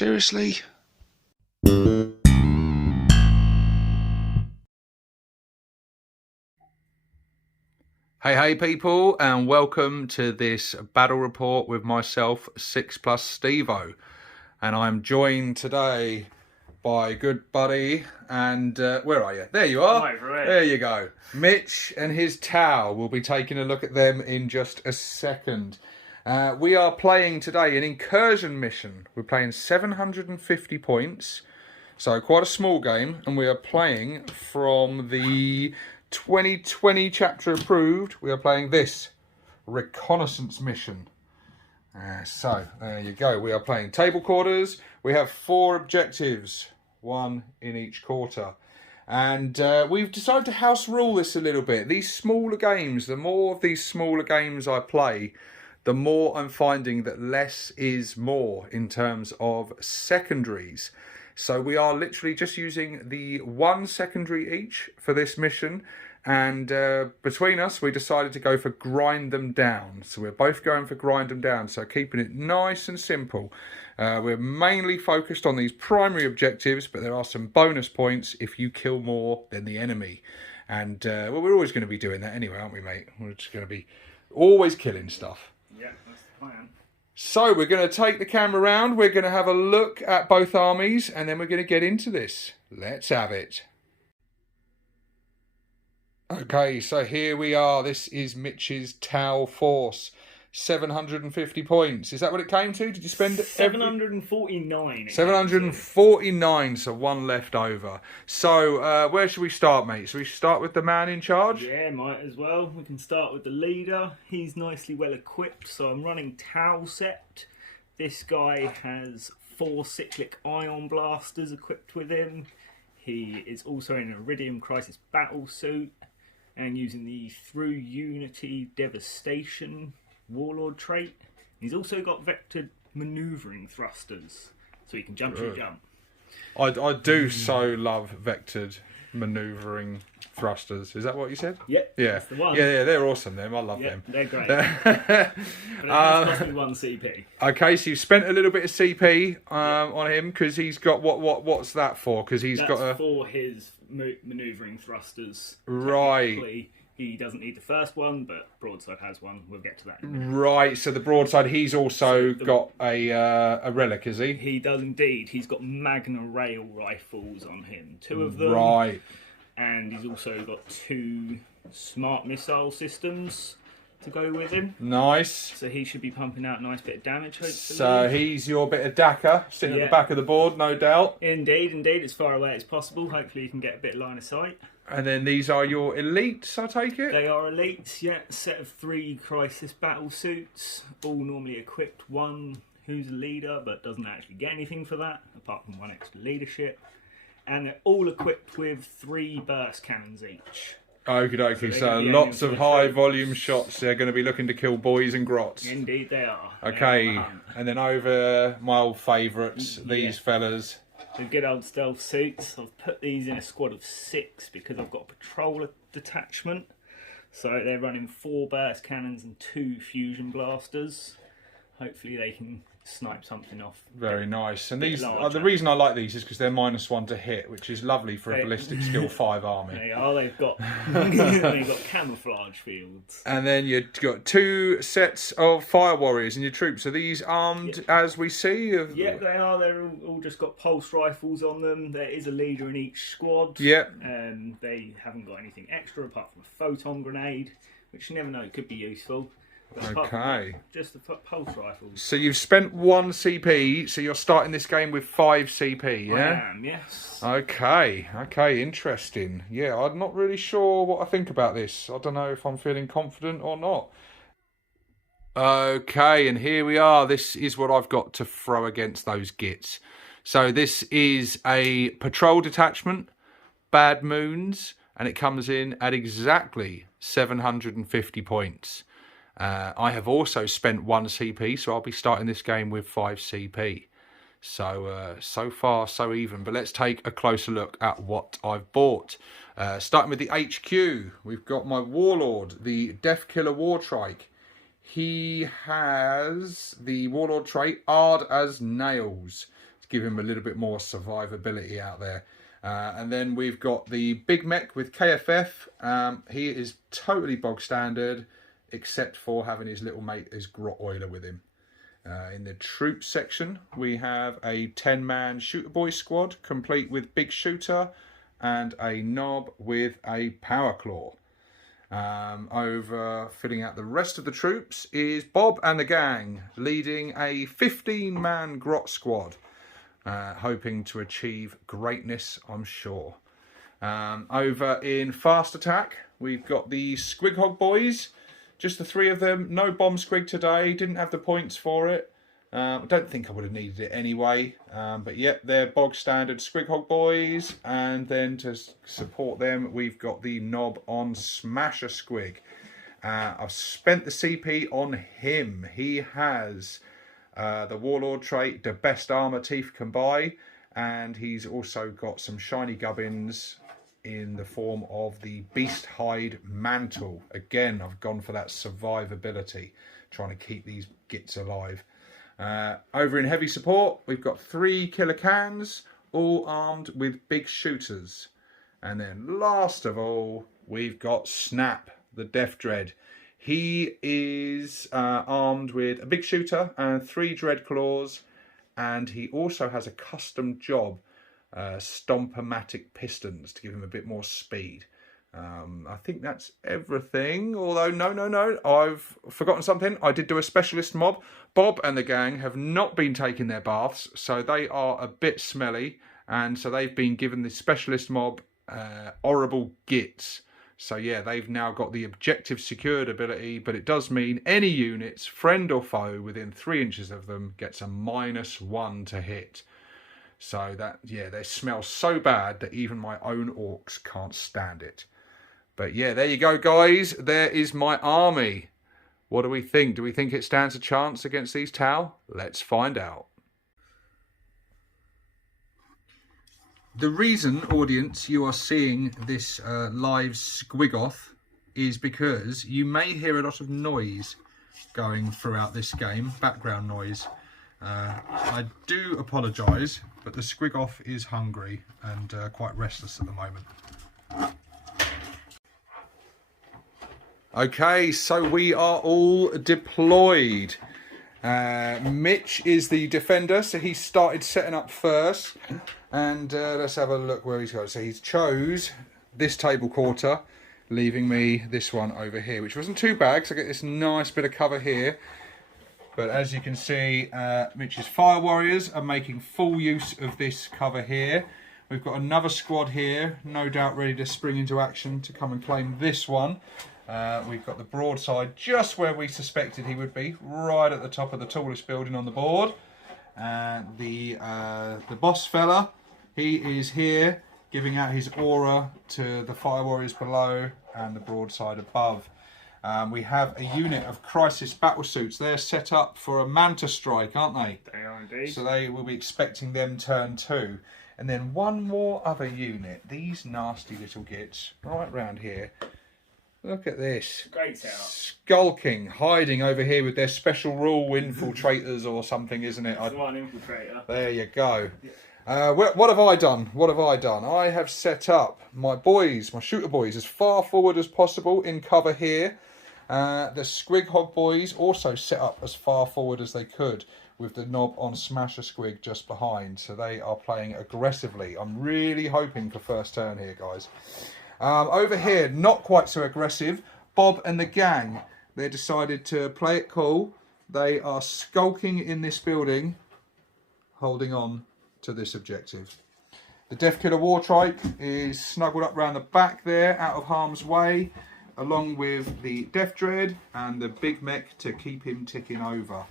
Seriously? Hey people, and welcome to this battle report with myself, 6+ Stevo. And I'm joined today by good buddy, and where are you? There you are. I'm over it. There you go. Mitch and his Tau. We'll be taking a look at them in just a second. We are playing today an incursion mission. We're playing 750 points, so quite a small game, and we are playing from the 2020 chapter approved. We are playing this reconnaissance mission. So there you go. We are playing table quarters. We have 4 objectives, 1 in each quarter. And we've decided to house rule this a little bit. These smaller games, the more of these smaller games I play, the more I'm finding that less is more in terms of secondaries. So we are literally just using the 1 secondary each for this mission. And between us, we decided to go for grind them down. So we're both going for grind them down. So keeping it nice and simple. We're mainly focused on these primary objectives, but there are some bonus points if you kill more than the enemy. And well, we're always going to be doing that anyway, aren't we, mate? We're just going to be always killing stuff. Yeah, that's the plan. So we're going to take the camera around. We're going to have a look at both armies, and then we're going to get into this. Let's have it. Okay, so here we are. This is Mitch's Tau force. 750 points. Is that what it came to? Did you spend 749? 749, so 1 left over. So where should we start, mate? So we start with the man in charge? Yeah, might as well. We can start with the leader. He's nicely well equipped, so I'm running Tau Sept. This guy has 4 cyclic ion blasters equipped with him. He is also in an Iridium Crisis battle suit and using the Through Unity Devastation Warlord trait. He's also got vectored manoeuvring thrusters, so he can jump and jump. I do so love vectored manoeuvring thrusters. Is that what you said? Yep, Yeah, that's the one. Yeah, they're awesome. Them, I love them. They're great. But it has cost me 1 CP. Okay, so you've spent a little bit of CP on him because he's got what's that for? Because he's got for his manoeuvring thrusters. Right. Technically, he doesn't need the first one, but Broadside has one. We'll get to that in a minute. Right, so the broadside, he's also got a relic, is he? He does indeed. He's got Magna Rail rifles on him. 2 of them. Right. And he's also got 2 smart missile systems to go with him. Nice. So he should be pumping out a nice bit of damage, hopefully. So he's your bit of Dakar, sitting at the back of the board, no doubt. Indeed, as far away as possible. Hopefully you can get a bit of line of sight. And then these are your elites, I take it? They are elites, yeah. Set of 3 crisis battle suits, all normally equipped. 1 who's a leader, but doesn't actually get anything for that, apart from 1 extra leadership. And they're all equipped with 3 burst cannons each. Okie dokie, so lots of high volume shots. They're going to be looking to kill boys and grots. Indeed they are. Okay, and then over my old favourites, these fellas. The good old stealth suits. I've put these in a squad of 6 because I've got a patrol detachment. So they're running 4 burst cannons and 2 fusion blasters. Hopefully they can snipe something off. Very nice. And these, the reason I like these is because they're -1 to hit, which is lovely for a ballistic skill 5 army. They are. They've got they've got camouflage fields. And then you've got 2 sets of fire warriors in your troops. Are these armed as we see? Yeah, they are. They're all just got pulse rifles on them. There is a leader in each squad. Yep. They haven't got anything extra apart from a photon grenade, which you never know, could be useful. Okay. Just the pulse rifles. So you've spent 1 CP, so you're starting this game with 5 CP, yeah? I am, yes. Okay, interesting. Yeah, I'm not really sure what I think about this. I don't know if I'm feeling confident or not. Okay, and here we are. This is what I've got to throw against those gits. So this is a patrol detachment, Bad Moons, and it comes in at exactly 750 points. I have also spent 1 CP, so I'll be starting this game with 5 CP. So, so far, so even. But let's take a closer look at what I've bought. Starting with the HQ, we've got my Warlord, the Death Killer Wartrike. He has the Warlord trait, Hard as Nails. give him a little bit more survivability out there. And then we've got the big mech with KFF. He is totally bog standard, except for having his little mate, his grot oiler, with him. In the troop section, we have a 10-man shooter boy squad, complete with big shooter and a knob with a power claw. Over filling out the rest of the troops is Bob and the gang, leading a 15-man grot squad, hoping to achieve greatness, I'm sure. Over in fast attack, we've got the Squighog boys. Just the 3 of them. No bomb squig today. Didn't have the points for it. I don't think I would have needed it anyway. But yep, they're bog standard Squighog boys. And then to support them, we've got the knob on Smasher Squig. I've spent the CP on him. He has the Warlord trait, the best armor teeth can buy. And he's also got some shiny gubbins in the form of the Beast Hide Mantle. Again, I've gone for that survivability, trying to keep these gits alive. Over in heavy support, we've got 3 killer cans, all armed with big shooters. And then last of all, we've got Snap, the Death Dread. He is armed with a big shooter and 3 dread claws, and he also has a custom job, Stompomatic pistons, to give him a bit more speed. I think that's everything, although no, I've forgotten something. I did do a specialist mob. Bob and the gang have not been taking their baths, so they are a bit smelly, and so they've been given the specialist mob horrible gits. So yeah, they've now got the objective secured ability, but it does mean any units, friend or foe, within 3 inches of them gets a -1 to hit. So that, yeah, they smell so bad that even my own orcs can't stand it. But yeah, there you go, guys. There is my army. What do we think? Do we think it stands a chance against these Tau? Let's find out. The reason, audience, you are seeing this live Squigoth is because you may hear a lot of noise going throughout this game, background noise. I do apologise, but the Squigoth is hungry and quite restless at the moment. Okay, so we are all deployed. Mitch is the defender, so he started setting up first. And let's have a look where he's got. So he's chose this table quarter, leaving me this one over here, which wasn't too bad, because I get this nice bit of cover here. But as you can see, Mitch's Fire Warriors are making full use of this cover here. We've got another squad here, no doubt ready to spring into action to come and claim this one. We've got the broadside just where we suspected he would be, right at the top of the tallest building on the board. The boss fella, he is here, giving out his aura to the Fire Warriors below and the broadside above. We have a unit of Crisis battle suits. They're set up for a Manta strike, aren't they? They are indeed. So they will be expecting them turn 2. And then one more other unit. These nasty little gits right round here. Look at this. Great setup. Skulking, hiding over here with their special rule infiltrators or something, isn't it? One infiltrator. There you go. What have I done? What have I done? I have set up my boys, my shooter boys, as far forward as possible in cover here. The Squighog boys also set up as far forward as they could, with the knob on Smasher Squig just behind. So they are playing aggressively. I'm really hoping for first turn here, guys. Over here, not quite so aggressive. Bob and the gang, they decided to play it cool. They are skulking in this building, holding on to this objective. The Death Killer War Trike is snuggled up around the back there, out of harm's way, along with the Death Dread and the Big Mech to keep him ticking over.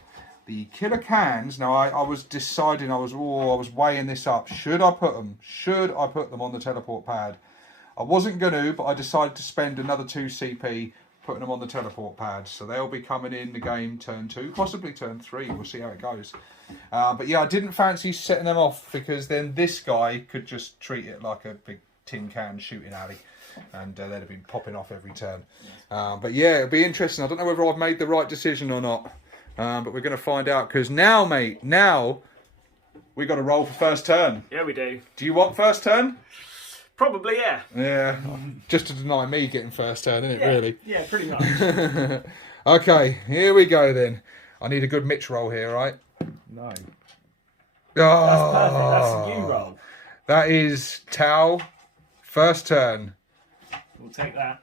The Killer Cans, now I was deciding, I was weighing this up. Should I put them? Should I put them on the teleport pad? I wasn't going to, but I decided to spend another 2 CP putting them on the teleport pad. So they'll be coming in the game turn 2, possibly turn 3. We'll see how it goes. But yeah, I didn't fancy setting them off because then this guy could just treat it like a big tin can shooting alley. And they'd have been popping off every turn. But yeah, it'll be interesting. I don't know whether I've made the right decision or not. But we're going to find out. Because now, mate, now We got to roll for first turn. Yeah, we do. Do you want first turn? Probably, yeah. Yeah, just to deny me getting first turn, isn't it, really? Yeah, pretty much. Okay, here we go then. I need a good Mitch roll here, right? No. Oh, That's perfect. That's a you roll. That is Tau. First turn. We'll take that.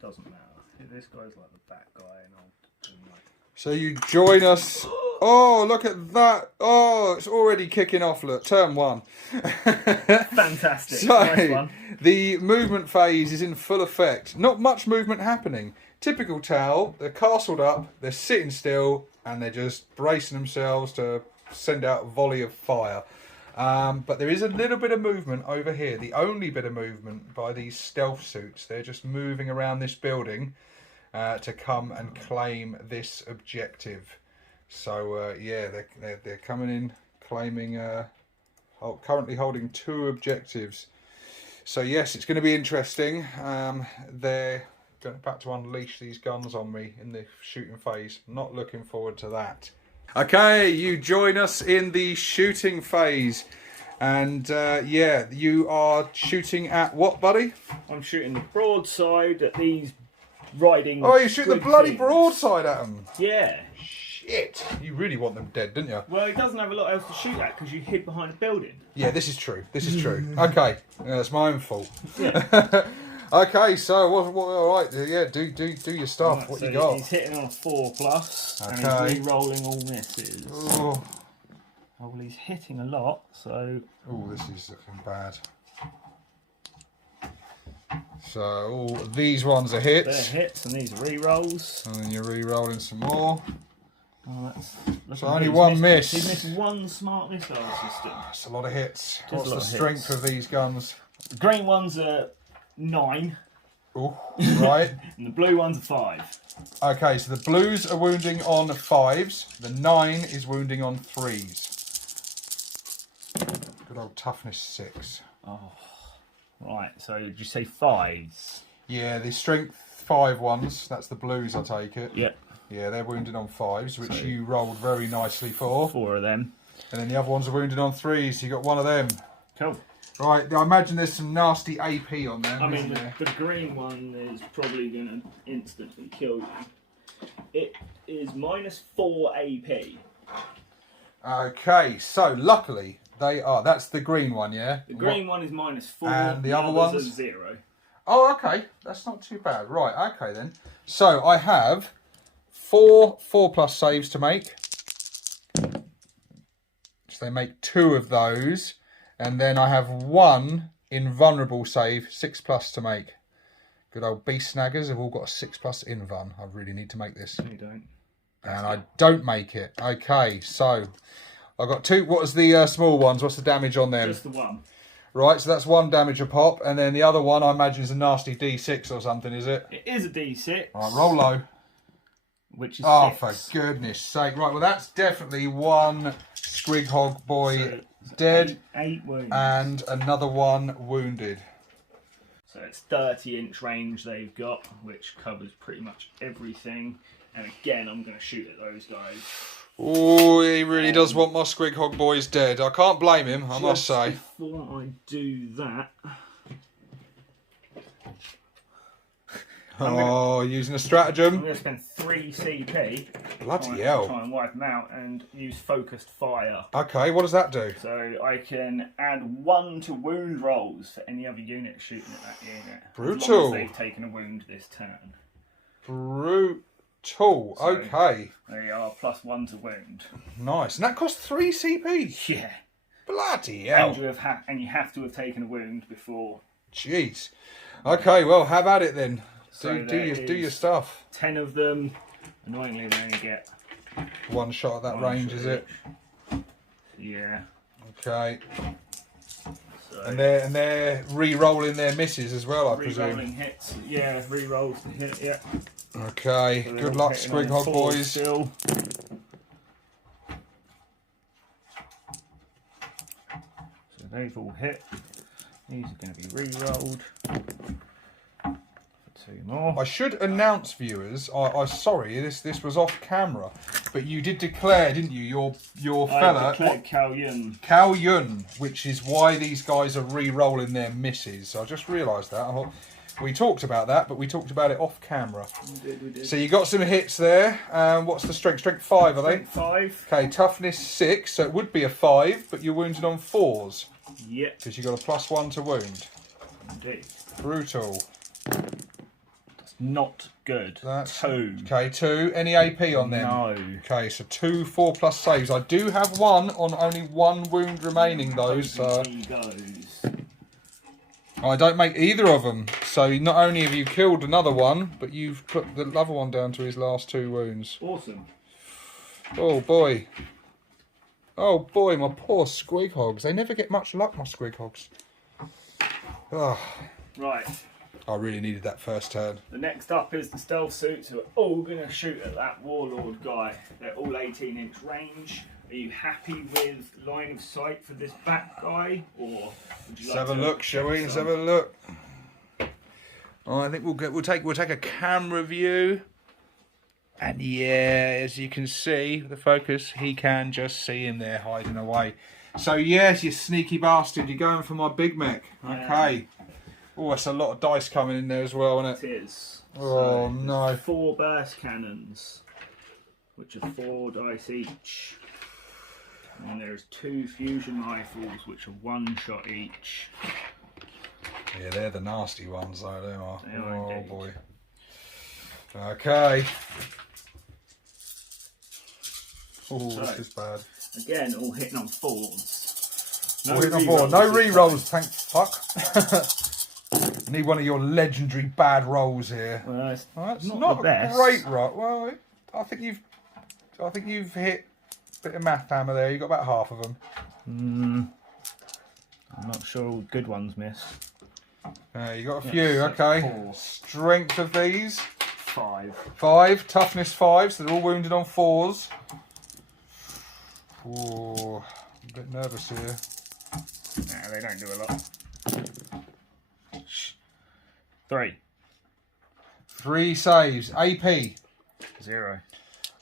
Doesn't matter. This guy's like the back guy, and I'll do my... So you join us. Oh, look at that. Oh, it's already kicking off. Look, turn 1. Fantastic. So, Nice one. the movement phase is in full effect. Not much movement happening. Typical Tau. They're castled up, they're sitting still, and they're just bracing themselves to send out a volley of fire. But there is a little bit of movement over here. The only bit of movement by these stealth suits. They're just moving around this building to come and claim this objective. So yeah, they're coming in, claiming, currently holding 2 objectives. So yes, it's going to be interesting. They're about to unleash these guns on me in the shooting phase. Not looking forward to that. Okay, you join us in the shooting phase. And yeah, you are shooting at what, buddy? I'm shooting the broadside at these riding... Oh, you shoot the squid bloody things. broadside at them. Yeah. Shit. You really want them dead, didn't you? Well, he doesn't have a lot else to shoot at because you hid behind a building. Yeah, this is true. This is true. Okay, it's my own fault. Yeah. Okay, so what? All right, yeah, do your stuff. Right, what so you got? he's hitting on a 4+, and Okay. he's re-rolling all misses. Oh, Well, he's hitting a lot, so... oh, this is looking bad. So all these ones are They're hits, hits, and these are re-rolls. and then you're re-rolling some more. Oh, that's... So only one miss. He's missed one smart missile system. That's a lot of hits. a What's lot the of strength hits. of these guns? The green ones are 9, Oh, right. and the blue ones are 5. Okay, so the blues are wounding on 5s. The 9 is wounding on 3s. Good old toughness 6. Oh, right. So did you say 5s? Yeah, the strength 5 ones. That's the blues, I take it. Yep. Yeah, they're wounded on 5s, which So- you rolled very nicely for. 4 of them. And then the other ones are wounded on 3s. So you got one of them. Cool. Right, I imagine there's some nasty AP on them. I mean, isn't there? the green one is probably going to instantly kill you. It is -4 AP. Okay, so luckily they are. That's the green one, yeah? The green one is -4. And the other others ones? are 0. Oh, okay. That's not too bad. Right, okay then. So I have 4 4+ saves to make. So they make 2 of those. And then I have 1 invulnerable save, 6+ to make. Good old beast snaggers have all got a 6+ invuln. I really need to make this. No, you don't. And I don't make it. Okay, so I've got 2. What was the small ones? What's the damage on them? Just the one. Right, so that's 1 damage a pop. And then the other one, I imagine, is a nasty D6 or something, is it? It is a D6. All right, roll low. Which is Oh, 6. for goodness sake. Right, well, that's definitely 1 squig hog boy So dead 8 wounds. and another 1 wounded. So it's 30-inch range they've got, which covers pretty much everything. And again, I'm going to shoot at those guys. Oh, he really does want my squig hog boys dead. I can't blame him, I must Just say. Before I do that, Oh, using a I'm stratagem. going to spend 3 CP. Bloody hell. Try and wipe them out and use focused fire. Okay, what does that do? So I can add 1 to wound rolls for any other unit shooting at that unit. As long Brutal. as they've taken a wound this turn. Brutal. So- Okay, They are +1 to wound. nice. And that costs 3 CP. Yeah. Bloody And hell. you have to have taken a wound before. Jeez. Okay, well, have at it then. So Do there your is stuff. 10 of them. Annoyingly, they only get 1 shot at that 1 range, shot is it? each. Yeah. Okay. So And they're re-rolling their misses as well, I presume. re-rolling hits. Yeah, re-rolls to hit. Yeah. Okay. So they're Good all luck, hitting Squig on Hog 4 boys. Still. So they've all hit. These are going to be re-rolled. 2 more. I should announce, viewers. I sorry, this was off camera, but you did declare, didn't you? Your fella. I declared Cao Yun. Cao Yun, which is why these guys are re-rolling their misses. I just realised that. I thought, we talked about that, but we talked about it off camera. We did. So you got some hits there. What's the strength? Strength 5, are they? Strength 5. Okay, toughness 6, so it would be a 5, but you're wounded on 4s. Yep. Because you got a +1 to wound. Indeed. Brutal. That's not good. That's 2. Okay, 2. Any AP on them? No. Okay, so 2 4+ saves. I do have 1 on only 1 wound remaining though, so He goes. I don't make either of them. So not only have you killed another one, but you've put the other one down to his last 2 wounds. Awesome. Oh boy. Oh boy, my poor squig hogs. They never get much luck, my squig hogs. Oh, Right. I really needed that first turn. The next up is the stealth suits who are all going to shoot at that warlord guy. They're all 18-inch range. Are you happy with line of sight for this back guy, or would you Let's have a look, shall we? Let's have a look. Oh, I think we'll take a camera view, and yeah, as you can see, the focus, he can just see him there hiding away. So yes, you sneaky bastard, you're going for my big mech. Okay. Oh, that's a lot of dice coming in there as well, isn't it? It is. Oh So, no. 4 burst cannons, which are 4 dice each. And there's 2 fusion rifles, which are 1 shot each. Yeah, they're the nasty ones, though, they are. They are Oh indeed. boy. Okay. Oh, So, this is bad. Again, all hitting on 4s. All hitting on re-rolls 4. No this re-rolls, thank fuck. Need one of your legendary bad rolls here. time. Well, it's Well, that's not not the a best. great roll. Well, I think you've hit a bit of math hammer there. You got about half of them. I'm not sure all the good ones miss. You got a Yeah, few. so Okay. 4. Strength of these 5. 5. Toughness 5. So they're all wounded on 4s. Oh, I'm a bit nervous here. Nah, they don't do a lot. 3. 3 saves. AP. 0.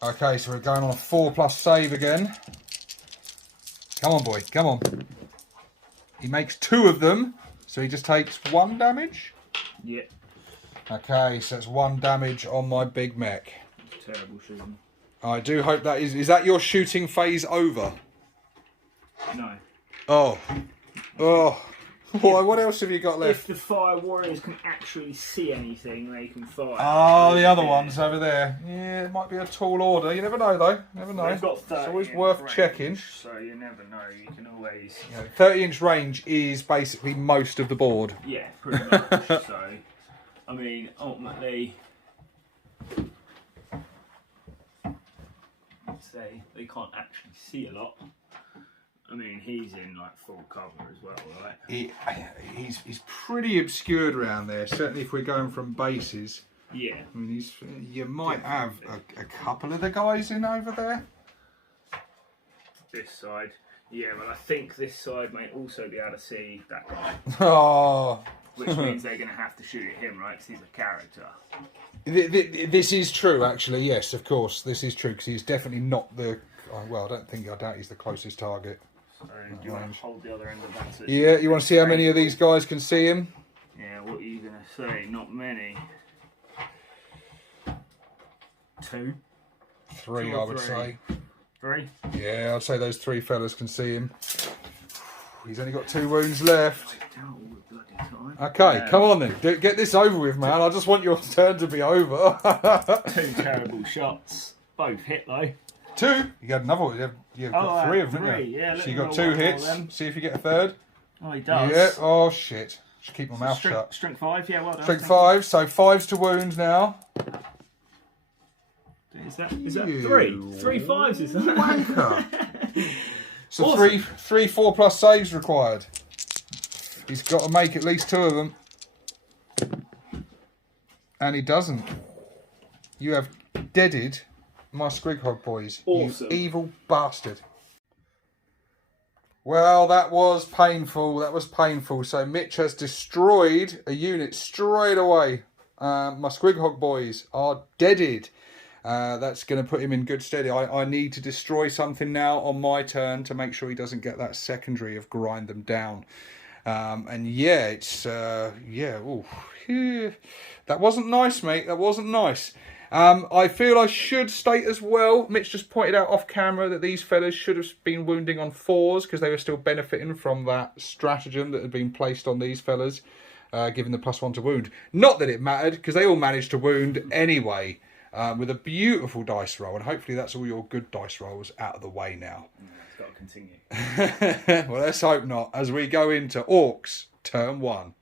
Okay, so we're going on a 4+ save again. Come on, boy. Come on. He makes 2 of them, so he just takes 1 damage. Yep. Okay, so it's 1 damage on my big mech. Terrible shooting. I do hope that is that your shooting phase over? No. Oh. Oh. Boy, what else have you got If left? the fire warriors can actually see anything, they can fire. Oh, the other Yeah. ones over there. Yeah, it might be a tall order. You never know, though. Never know. They've got 30 It's always inch worth range, checking. So you never know. You can always. 30-inch range is basically most of the board. Yeah, pretty much. So, I mean, ultimately, I'd say they can't actually see a lot. I mean, he's in like full cover as well, right? He's pretty obscured around there. Certainly, if we're going from bases. Yeah. I mean, you might have a couple of the guys in over there. This side. Yeah, well, I think this side may also be able to see that guy, Oh. which means they're going to have to shoot at him, right? Because he's a character. This is true, actually. Yes, of course, this is true because he's definitely not the. Well, I doubt he's the closest target. So do you want to hold the other end of that? So Yeah, you want to see how many of these guys can see him? Yeah, what are you going to say? Not many. 2. 3, 2 or I would 3. say. 3. Yeah, I'd say those 3 fellas can see him. He's only got 2 wounds left. All the bloody time. Okay, come on then. Get this over with, man. I just want your turn to be over. 2 terrible shots. Both hit though. 2? You got another one. You've got 3 of them, haven't you? Yeah, So let you me got roll 2 one more hits. then. See if you get a third. Oh, he does. Yeah. Oh, shit. Just keep my mouth shut. Strength 5, yeah, well done. Strength 5, so 5's to wound now. Is that 3? 3 5s is that? Wanker. So Awesome. 3 4+ saves required. He's got to make at least 2 of them. And he doesn't. You have deaded my Squighog boys. Awesome. You evil bastard. Well, that was painful. That was painful. So Mitch has destroyed a unit straight away. my Squighog boys are deaded. That's going to put him in good stead. I need to destroy something now on my turn to make sure he doesn't get that secondary of grind them down. And yeah, it's yeah, ooh, phew. That wasn't nice, mate. That wasn't nice. I feel I should state as well, Mitch just pointed out off camera that these fellas should have been wounding on 4s because they were still benefiting from that stratagem that had been placed on these fellas, giving the +1 to wound. Not that it mattered, because they all managed to wound anyway, with a beautiful dice roll, and hopefully that's all your good dice rolls out of the way now. It's got to continue. Well, let's hope not, as we go into Orks, turn 1.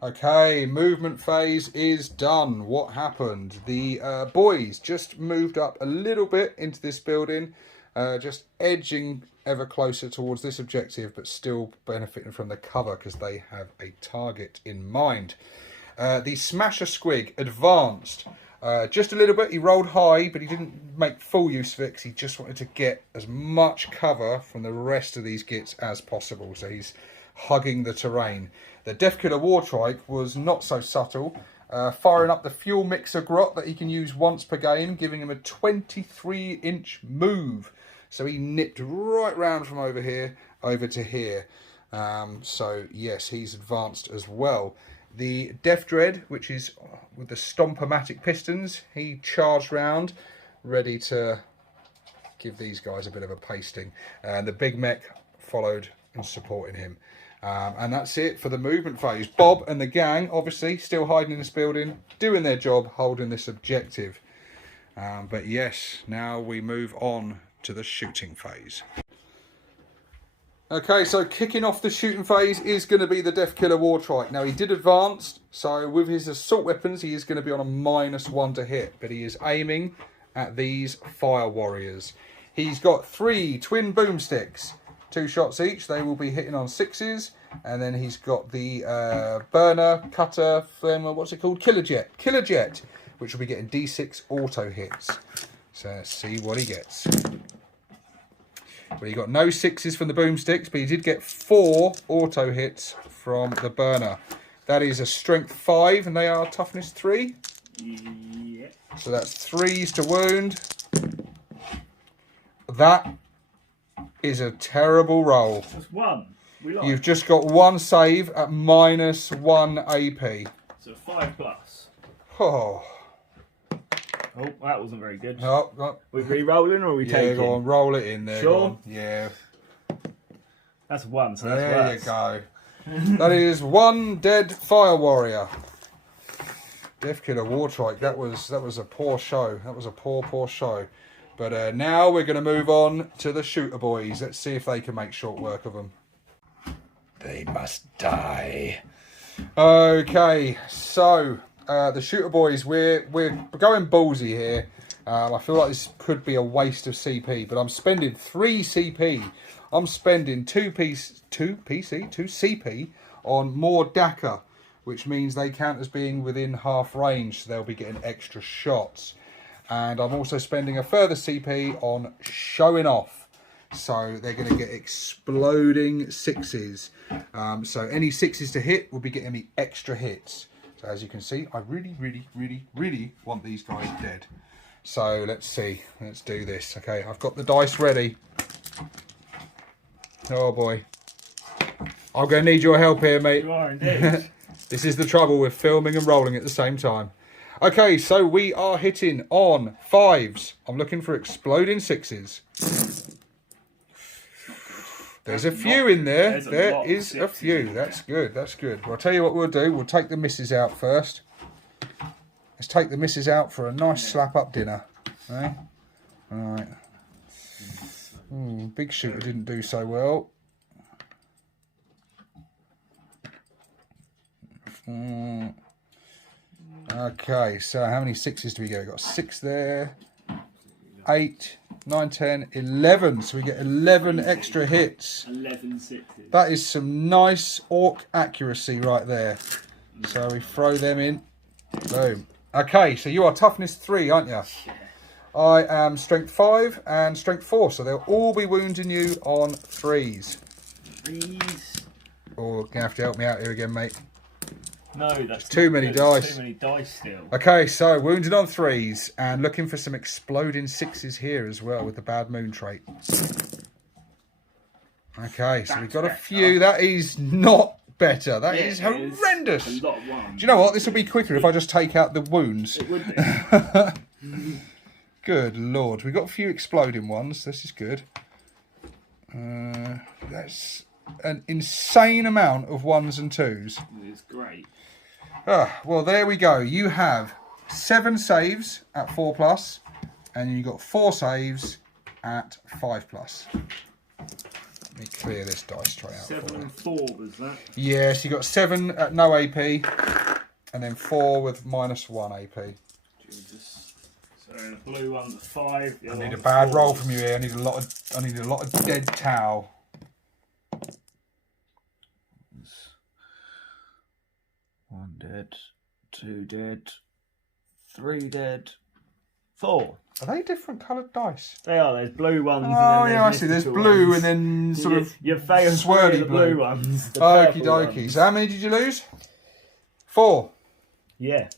Okay, movement phase is done. What happened? The boys just moved up a little bit into this building, just edging ever closer towards this objective, but still benefiting from the cover because they have a target in mind. The Smasher Squig advanced just a little bit. He rolled high, but he didn't make full use of it because he just wanted to get as much cover from the rest of these gits as possible. So he's hugging the terrain. The Deathkiller Wartrike was not so subtle, firing up the fuel mixer grot that he can use once per game, giving him a 23-inch move. So he nipped right round from over here over to here. So yes, he's advanced as well. The Death Dread, which is with the Stompomatic pistons, he charged round, ready to give these guys a bit of a pasting. And the Big Mech followed and supporting him. And that's it for the movement phase. Bob and the gang, obviously, still hiding in this building, doing their job, holding this objective. But yes, now we move on to the shooting phase. Okay, so kicking off the shooting phase is going to be the Deathkiller Wartrike. Now, he did advance, so with his assault weapons, he is going to be on a -1 to hit. But he is aiming at these fire warriors. He's got 3 twin boomsticks. 2 shots each, they will be hitting on 6s, and then he's got the burner, cutter, flamer, what's it called? Killer Jet, which will be getting D6 auto hits. So let's see what he gets. Well, he got no 6s from the boomsticks, but he did get 4 auto hits from the burner. That is a strength 5, and they are toughness 3. Yeah. So that's 3s to wound. That is a terrible roll. Just 1. We like. You've just got 1 save at -1 AP. So 5+. Oh, Oh, that wasn't very good. oh. We re-rolling or are we Yeah, taking? go on, roll it in there. Sure? Go on. Yeah. That's 1, so that's There worse. you go. That is 1 dead fire warrior. Deathkiller Wartrike. That was a poor show. That was a poor show. But now we're going to move on to the shooter boys. Let's see if they can make short work of them. They must die. Okay, so the shooter boys, we're going ballsy here. I feel like this could be a waste of CP, but I'm spending 3 CP. I'm spending 2 CP on more DACA, which means they count as being within half range, so they'll be getting extra shots. And I'm also spending a further CP on showing off. So they're going to get exploding 6s. So any 6s to hit will be getting me extra hits. So as you can see, I really want these guys dead. So let's see. Let's do this. Okay, I've got the dice ready. Oh boy. I'm going to need your help here, mate. You are indeed. This is the trouble with filming and rolling at the same time. Okay, so we are hitting on 5s. I'm looking for exploding 6s. There's a few in there. There is a few. That's good. That's good. Well, I'll tell you what we'll do. We'll take the misses out first. Let's take the misses out for a nice slap-up dinner. Okay? All right. Big shooter didn't do so well. Okay, so how many 6s do we get? We've got 6 there, 8, 9, 10, 11. So we get 11 extra hits. 11 6s. That is some nice orc accuracy right there. So we throw them in. Boom. Okay, so you are toughness 3, aren't you? I am strength 5 and strength 4. So they'll all be wounding you on 3s. 3s. Oh, you're going to have to help me out here again, mate. No, that's too not many good. dice. Too many dice still. Okay, so wounded on 3s and looking for some exploding 6s here as well with the bad moon trait. Okay, so we've got a few. That is not better. That is horrendous. A lot of ones. Do you know what? This will be quicker if I just take out the wounds. It would be. Good lord. We've got a few exploding ones. This is good. That's an insane amount of 1s and 2s. It's great. Well, there we go. You have 7 saves at 4+, and you got 4 saves at 5+. Let me clear this dice tray out. 7 and 4 was that? Yes, you got 7 at no AP, and then 4 with -1 AP. Jesus. So the blue one's a 5. I need a bad roll from you here. I need a lot of dead towel. 1 dead, 2 dead, 3 dead, 4. Are they different coloured dice? They are. There's blue ones. Oh, and then yeah, I see. There's blue ones. and then sort of you failed swirly the blue ones. The Okie purple dokie. ones. So how many did you lose? 4. Yeah.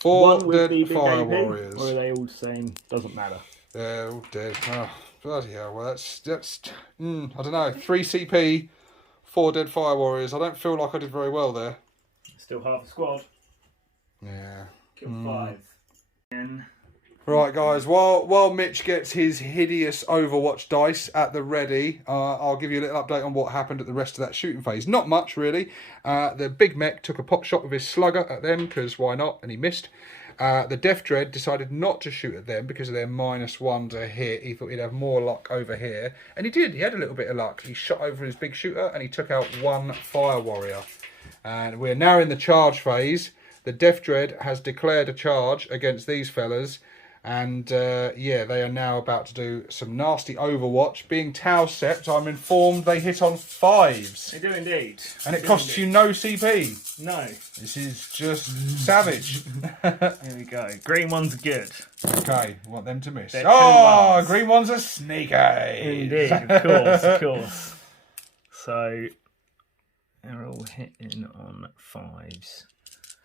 4 One with dead the big fire AP, warriors. or are they all the same? Doesn't matter. They're all dead. Oh, bloody hell. Well, that's I don't know. 3 CP, 4 dead fire warriors. I don't feel like I did very well there. Still half a squad. Yeah. Killed 5. And Right, guys. While Mitch gets his hideous Overwatch dice at the ready, I'll give you a little update on what happened at the rest of that shooting phase. Not much, really. The big mech took a pot shot with his slugger at them, because why not? And he missed. The Death Dread decided not to shoot at them because of their -1 to hit. He thought he'd have more luck over here. And he did. He had a little bit of luck. He shot over his big shooter and he took out 1 fire warrior. And we're now in the charge phase. The Death Dread has declared a charge against these fellas. And yeah, they are now about to do some nasty Overwatch. Being Tau Sept, I'm informed they hit on 5s. they do indeed. And it costs you no CP. No. This is just savage. Here we go. Green ones are good. Okay, want them to miss. They're Oh, 2-1s. green ones are sneaky. Indeed, of course, of course. So they're all hitting on 5s.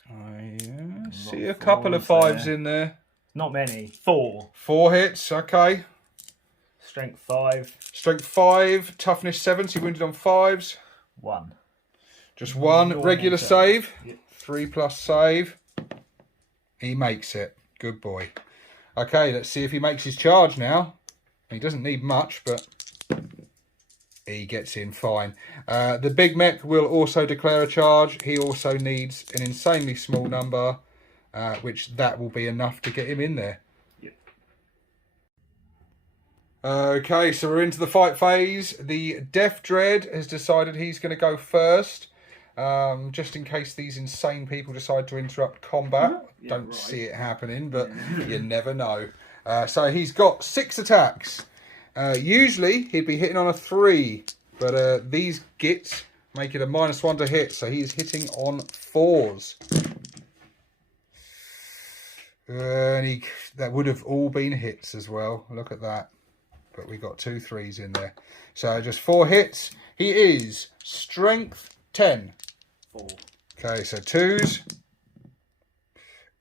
I lot see a of couple of 4s 5s there. in there. Not many. 4. 4 hits, okay. Strength 5. Strength 5, toughness 7, so you wounded on 5s. 1. Just 1 Normal regular turn. save. Yep. 3+ save. He makes it. Good boy. Okay, let's see if he makes his charge now. He doesn't need much, but he gets in fine. The big mech will also declare a charge. He also needs an insanely small number, which that will be enough to get him in there. Yep. Okay, so we're into the fight phase. The Death Dread has decided he's going to go first. Just in case these insane people decide to interrupt combat. Yeah, Don't right. see it happening, but you never know. So he's got 6 attacks. Usually he'd be hitting on a 3, but these gits make it a -1 to hit, so he's hitting on 4s. And that would have all been hits as well. Look at that. But we got 2 3s in there. So just 4 hits. He is strength 10. 4. Okay, so 2s.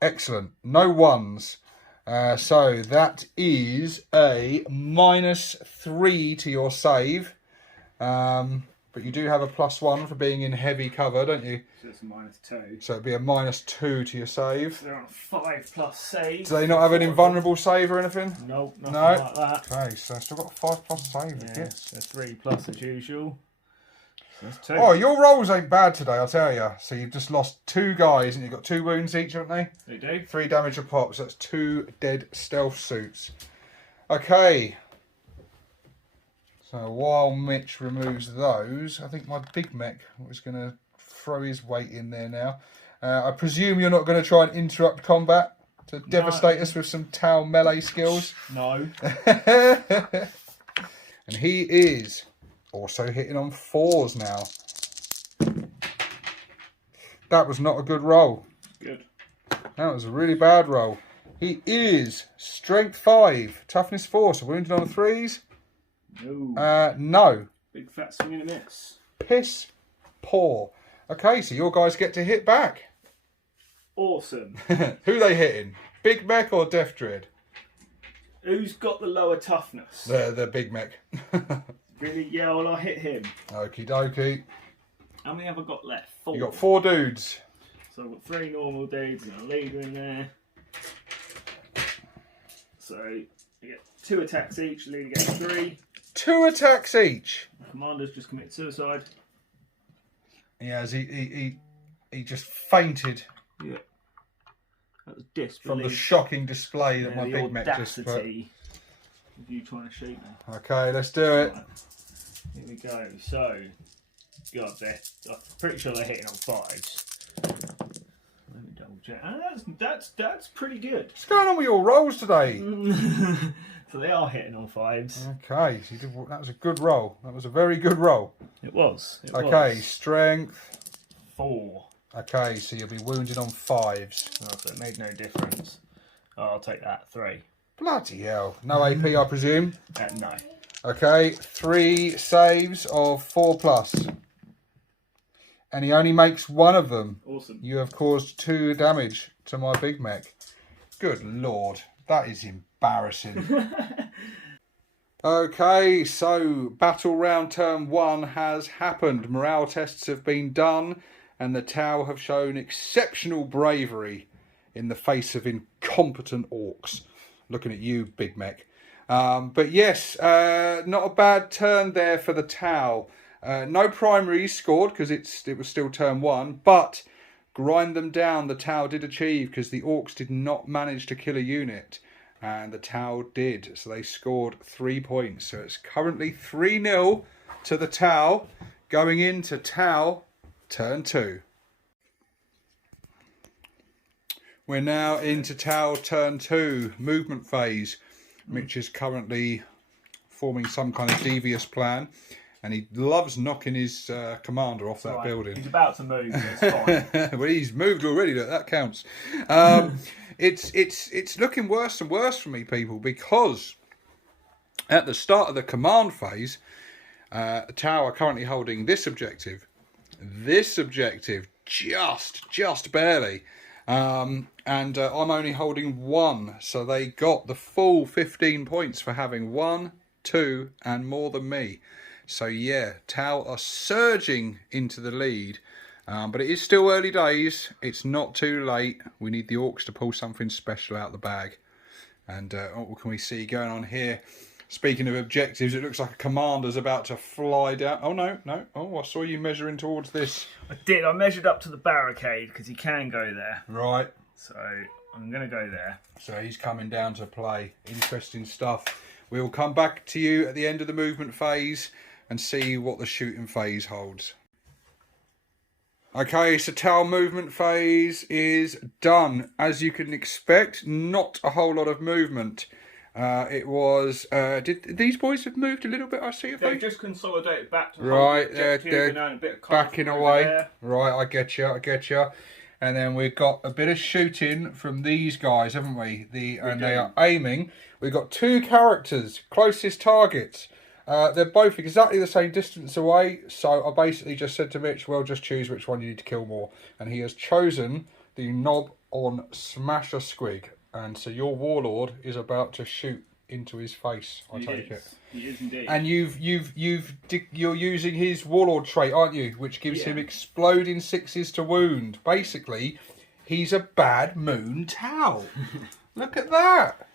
Excellent. No 1s. So that is a -3 to your save. But you do have a +1 for being in heavy cover, don't you? So it's a -2. So it'd be a -2 to your save. They're on a 5+ save. Do they not have an invulnerable save or anything? Nope, nothing No. like that. Okay, so I've still got a 5+ save. Yeah, Yes. so 3+ as usual. So that's 2. Oh, your rolls ain't bad today, I'll tell you. So you've just lost 2 guys and you've got 2 wounds each, haven't they? They do. 3 damage a pop, so that's 2 dead stealth suits. Okay. So while Mitch removes those, I think my big mech was going to throw his weight in there now. I presume you're not going to try and interrupt combat to devastate us with some Tau melee skills. No. And he is also hitting on 4s now. That was not a good roll. Good. That was a really bad roll. He is strength 5, toughness 4, so wounded on 3s. No. No. Big fat swing and a miss. Piss poor. Okay, so your guys get to hit back. Awesome. Who they hitting? Big Mech or Death Dread? Who's got the lower toughness? The Big Mech. Really? Yeah, well, I'll hit him. Okie dokie. How many have I got left? 4. You got 4 dudes. So I've got 3 normal dudes and a leader in there. So you get 2 attacks each, the leader gets 3. 2 attacks each. The commander's just committed suicide. Yeah, he just fainted. Yeah. That was disbelief. From the shocking display that my the Big Mech just put. audacity of you trying to shoot me. Okay, let's do it. Right. Here we go. So, God, I'm pretty sure they're hitting on 5s. Let me double check. That's pretty good. What's going on with your rolls today? So they are hitting on 5s. Okay, so that was a good roll. That was a very good roll. It was. Okay, strength. 4. Okay, so you'll be wounded on 5s. Oh, so it made no difference. Oh, I'll take that. 3. Bloody hell. No AP, I presume? No. Okay, 3 saves of 4+. And he only makes 1 of them. Awesome. You have caused 2 damage to my Big Mech. Good lord, that is embarrassing. Okay, so battle round turn 1 has happened. Morale tests have been done, and the Tau have shown exceptional bravery in the face of incompetent Orks. Looking at you, Big Mech. But yes, not a bad turn there for the Tau. No primaries scored because it was still turn 1, but grind them down the Tau did achieve because the Orks did not manage to kill a unit, and the Tau did. So they scored 3 points. So it's currently 3-0 to the Tau going into Tau turn 2. We're now into Tau turn 2, movement phase. Mitch is currently forming some kind of devious plan, and he loves knocking his commander off that building. He's about to move, so it's fine. Well, he's moved already, that counts. It's looking worse and worse for me, people, because at the start of the command phase, Tau are currently holding this objective, just barely. And I'm only holding 1, so they got the full 15 points for having 1, 2, and more than me. So yeah, Tau are surging into the lead, but it is still early days. It's not too late. We need the Orks to pull something special out the bag. And what can we see going on here? Speaking of objectives, it looks like a commander's about to fly down. Oh, no. Oh, I saw you measuring towards this. I did. I measured up to the barricade because he can go there. Right. So I'm going to go there. So he's coming down to play. Interesting stuff. We'll come back to you at the end of the movement phase and see what the shooting phase holds. Okay, so Tau movement phase is done. As you can expect, not a whole lot of movement. It was. Did these boys have moved a little bit? I see. They've just consolidated back to right. They're A bit of backing away. There. Right, I get you. And then we've got a bit of shooting from these guys, haven't we? They are aiming. We've got 2 characters, closest targets. They're both exactly the same distance away. So I basically just said to Mitch, well, just choose which one you need to kill more. And he has chosen the knob on Smasher Squig. And so your warlord is about to shoot into his face. I take it. He is indeed. And you're using his warlord trait, aren't you? Which gives him exploding 6s to wound. Basically, he's a bad moon Tau. Look at that.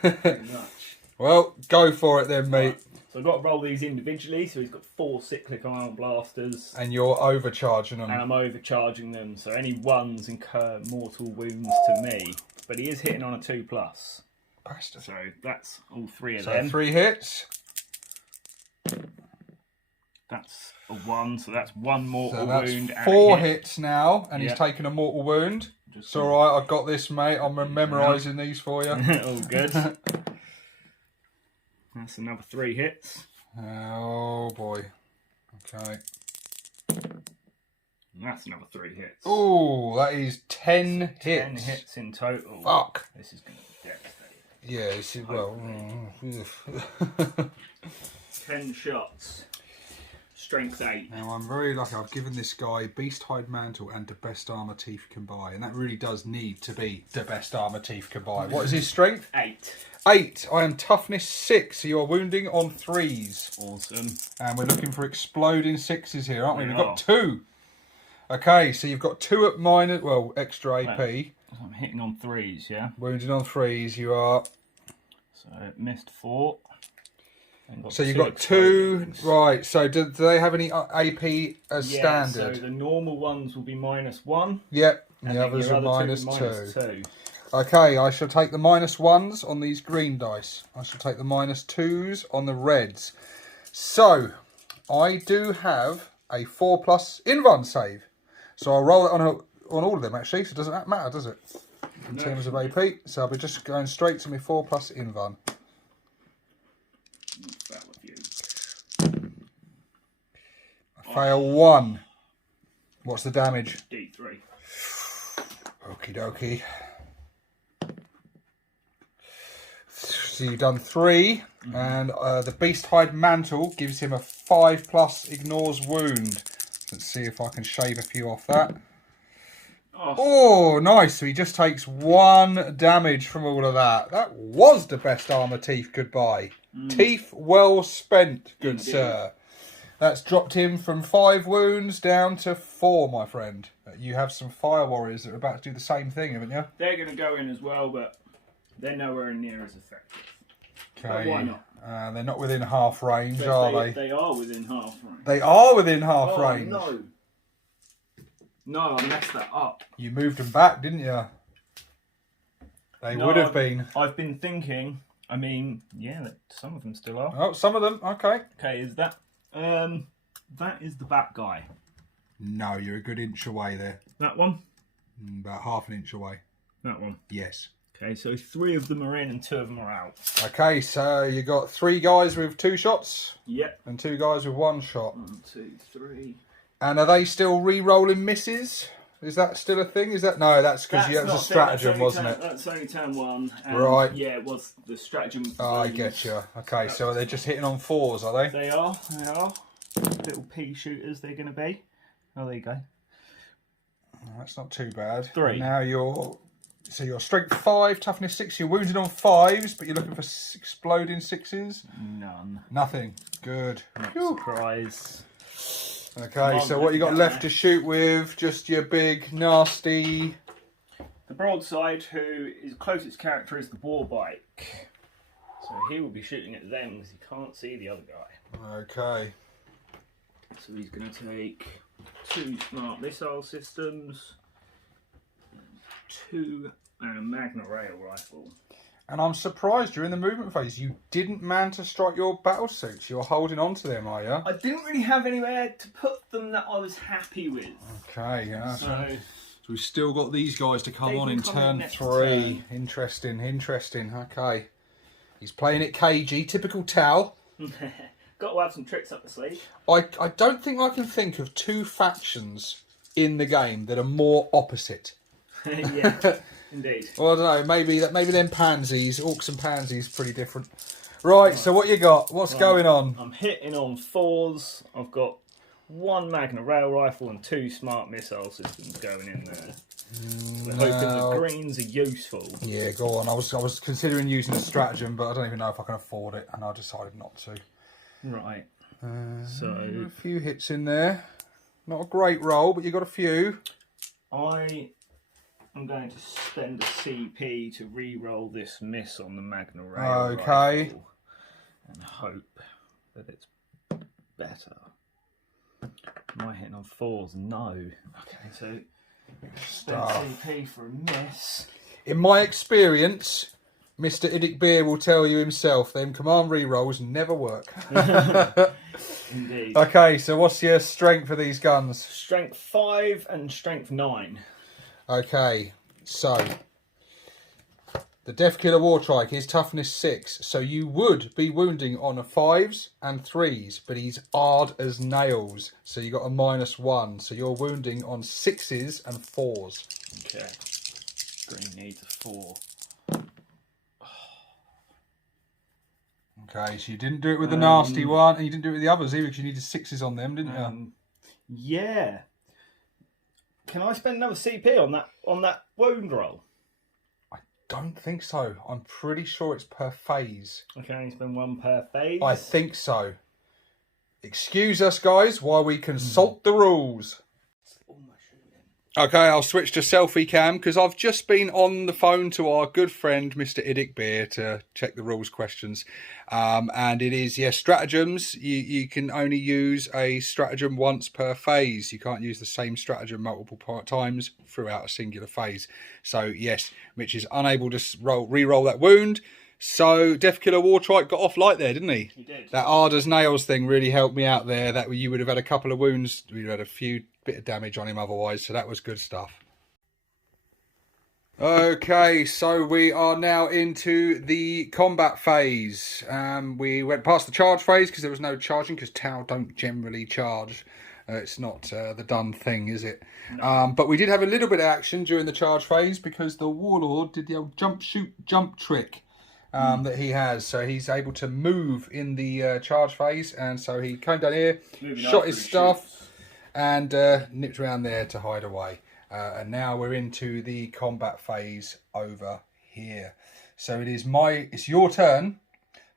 Pretty much. Well, go for it then, mate. Right. So I've got to roll these individually. So he's got 4 cyclic ion blasters. And you're overcharging them. And I'm overcharging them. So any 1s incur mortal wounds to me. But he is hitting on a 2+. Bastard. So that's all 3 of them. So 3 hits. That's a 1. So that's 1 mortal wound. That's 4 hits now. And he's taken a mortal wound. It's alright, I've got this, mate. I'm memorising these for you. All good. That's another 3 hits. Oh boy. Okay. And that's another 3 hits. Oh, that is 10 hits. 10 hits in total. Fuck. This is going to be devastating. Yeah, this is, well... 10 shots. Let's strength 8. Now I'm very lucky. I've given this guy Beast Hide Mantle and the best armor teeth can buy, and that really does need to be the best armor teeth can buy. What is his strength? 8. 8. I am toughness 6, so you're wounding on 3s. Awesome. And we're looking for exploding 6s here, aren't we? We've got are. 2. Okay, so you've got 2 at minus, well, extra AP. I'm hitting on 3s, yeah? Wounding on 3s, you are. So missed 4. So you've got 2, right, so do they have any AP as standard? So the normal ones will be -1. Yep, and the others are -2. -2. Okay, I shall take the -1s on these green dice. I shall take the -2s on the reds. So, I do have a 4+ invuln save. So I'll roll it on all of them actually, so it doesn't matter, does it? In terms of AP. So I'll be just going straight to my 4+ invuln. I fail 1. What's the damage? D3. Okie dokie. So you've done 3, and the Beast Hide Mantle gives him a 5+ ignores wound. Let's see if I can shave a few off that. Oh, nice. So he just takes 1 damage from all of that. That was the best armor teeth could buy. Teeth well spent, good sir. That's dropped him from 5 wounds down to 4, my friend. You have some fire warriors that are about to do the same thing, haven't you? They're going to go in as well, but they're nowhere near as effective. Okay. But why not? They're not within half range, are they? They are within half range. They are within half range. No. No, I messed that up. You moved them back, didn't you? They would have been. I've been thinking. I mean, yeah, some of them still are. Oh, some of them. Okay. Okay, is that? That is the bat guy. No, you're a good inch away there. That one? About half an inch away. That one? Yes. Okay, so 3 of them are in and 2 of them are out. Okay, so you got 3 guys with 2 shots? Yep. And 2 guys with 1 shot. 1, 2, 3. And are they still re-rolling misses? Is that still a thing? Is that no? That's because that was a stratagem, wasn't it? That's only turn 1. And right. Yeah, it was the stratagem. Oh, I get you. Okay, so they're just hitting on 4s, are they? They are. They are. Little pea shooters. They're going to be. Oh, there you go. That's not too bad. 3. Now you're strength 5, toughness 6. You're wounded on 5s, but you're looking for exploding 6s. None. Nothing. Good. Not surprise. Okay, so what you got left to shoot with? Just your big, nasty... The broadside, who is closest character, is the war bike. So he will be shooting at them because he can't see the other guy. Okay. So he's going to take 2 smart missile systems, 2 Magna rail rifle. And I'm surprised during the movement phase you didn't man to strike your battle suits. You're holding on to them, are you? I didn't really have anywhere to put them that I was happy with. Okay, yeah. So we've still got these guys to come on in turn 3. Interesting, interesting. Okay. He's playing it cagey, typical Tau. Got to have some tricks up the sleeve. I don't think I can think of 2 factions in the game that are more opposite. Yeah. Indeed. Well, I don't know. Maybe them pansies, orcs and pansies, pretty different. Right. So what you got? What's going on? I'm hitting on 4s. I've got 1 Magna rail rifle and 2 smart missile systems going in there. We're hoping the greens are useful. Yeah, go on. I was considering using a stratagem, but I don't even know if I can afford it, and I decided not to. Right. So a few hits in there. Not a great roll, but you got a few. I'm going to spend a CP to re-roll this miss on the Magna rail rifle and hope that it's better. Am I hitting on 4s? No. Okay, so spend CP for a miss. In my experience, Mr. Idic Beer will tell you himself, them command re-rolls never work. Indeed. Okay, so what's your strength for these guns? Strength 5 and strength 9. Okay, so the Death Killer Wartrike is toughness 6, so you would be wounding on a 5s and 3s, but he's hard as nails, so you got a -1, so you're wounding on 6s and 4s. Okay, green needs a 4. Okay, so you didn't do it with the nasty one, and you didn't do it with the others either, because you needed 6s on them, didn't you? Yeah. Can I spend another CP on that wound roll? I don't think so. I'm pretty sure it's per phase. Okay, I spend 1 per phase. I think so. Excuse us, guys, while we consult the rules. Okay, I'll switch to selfie cam because I've just been on the phone to our good friend Mr. Iddick Beer to check the rules questions. And it is, yes, stratagems. You can only use a stratagem once per phase. You can't use the same stratagem multiple times throughout a singular phase. So, yes, Mitch is unable to re-roll that wound. So, Death Killer Wartrike got off light there, didn't he? He did. That Arda's Nails thing really helped me out there. That you would have had a couple of wounds. We'd have had a few bit of damage on him otherwise. So that was good stuff. Okay, so we are now into the combat phase. We went past the charge phase because there was no charging because Tau don't generally charge. It's not the done thing, is it? No. But we did have a little bit of action during the charge phase because the Warlord did the old jump, shoot, jump trick. That he has, so he's able to move in the charge phase, and so he came down here, shot his stuff, and nipped around there to hide away. And now we're into the combat phase over here. So it's your turn.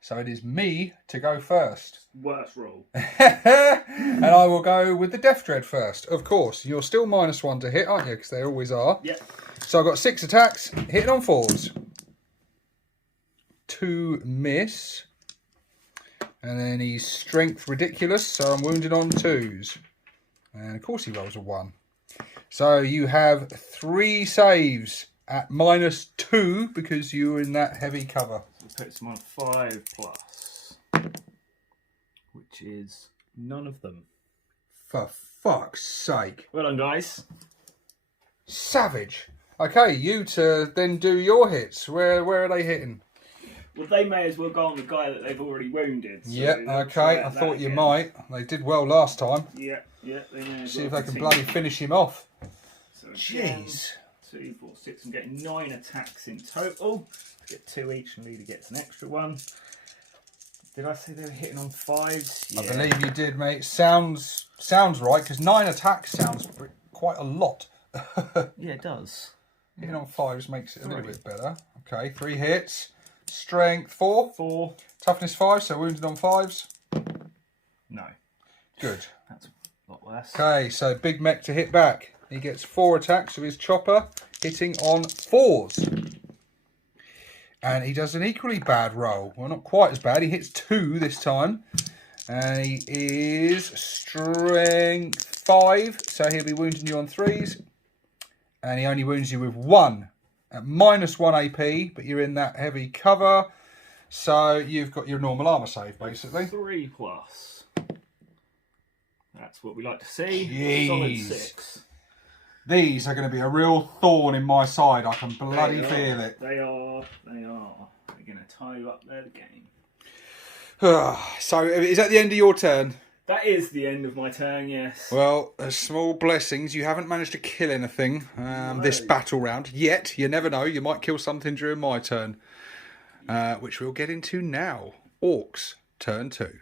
So it is me to go first. Worst roll. And I will go with the Death Dread first. Of course, you're still -1 to hit, aren't you? Because they always are. Yep. So I've got 6 attacks, hitting on 4s. 2 miss, and then he's strength ridiculous, so I'm wounded on 2s, and of course he rolls a 1. So you have 3 saves at -2 because you're in that heavy cover. So it puts him on 5+, which is none of them. For fuck's sake! Well done, guys. Savage. Okay, you to then do your hits. Where are they hitting? Well, they may as well go on the guy that they've already wounded. So yep, okay, I thought you might. They did well last time. Yeah, they may as see well if they can bloody finish him off. So again, Jeez. 2, 4, 6. I'm getting 9 attacks in total. I get 2 each, and Leader gets an extra 1. Did I say they were hitting on 5s? Yeah. I believe you did, mate. Sounds right, because 9 attacks sounds quite a lot. Yeah, it does. Hitting on 5s makes it a little bit better. Okay, 3 hits. Strength 4. 4. Toughness 5, so wounded on 5s. No. Good. That's a lot worse. Okay, so Big Mech to hit back. He gets 4 attacks with his chopper, hitting on 4s. And he does an equally bad roll. Well, not quite as bad. He hits 2 this time. And he is strength 5, so he'll be wounding you on 3s. And he only wounds you with 1. At -1 AP, but you're in that heavy cover, so you've got your normal armour save, basically. 3+. That's what we like to see. Jeez. Solid 6. These are going to be a real thorn in my side. I can bloody feel it. They are. They're going to tie you up there, the game. So, is that the end of your turn? That is the end of my turn, yes. Well, small blessings. You haven't managed to kill anything this battle round yet. You never know. You might kill something during my turn, which we'll get into now. Orks, turn 2.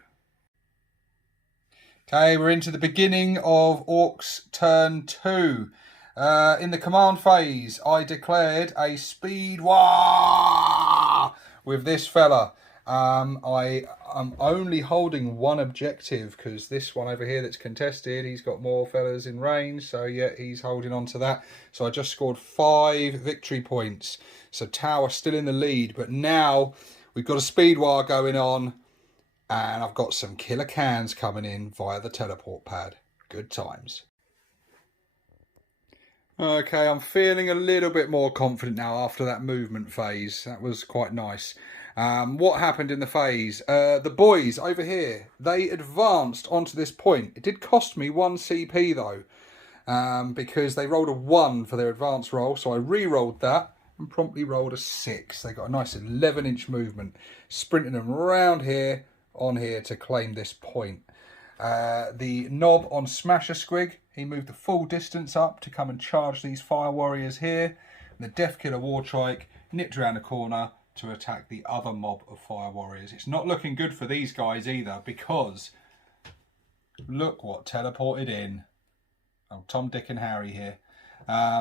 Okay, we're into the beginning of Orks, turn 2. In the command phase, I declared a speed war with this fella. I am only holding 1 objective because this one over here that's contested, he's got more fellas in range, so yeah, he's holding on to that. So I just scored 5 victory points. So Tau are still in the lead, but now we've got a speed war going on, and I've got some killer cans coming in via the teleport pad. Good times. Okay, I'm feeling a little bit more confident now after that movement phase. That was quite nice. What happened in the phase? The boys over here, they advanced onto this point. It did cost me 1 CP though, because they rolled a 1 for their advance roll, so I re-rolled that and promptly rolled a 6. They got a nice 11-inch movement, sprinting them around here, on here to claim this point. The knob on Smasher Squig, he moved the full distance up to come and charge these fire warriors here. And the Death Killer Wartrike nipped around the corner, to attack the other mob of fire warriors. It's not looking good for these guys either, because look what teleported in. Oh, Tom, Dick and Harry here.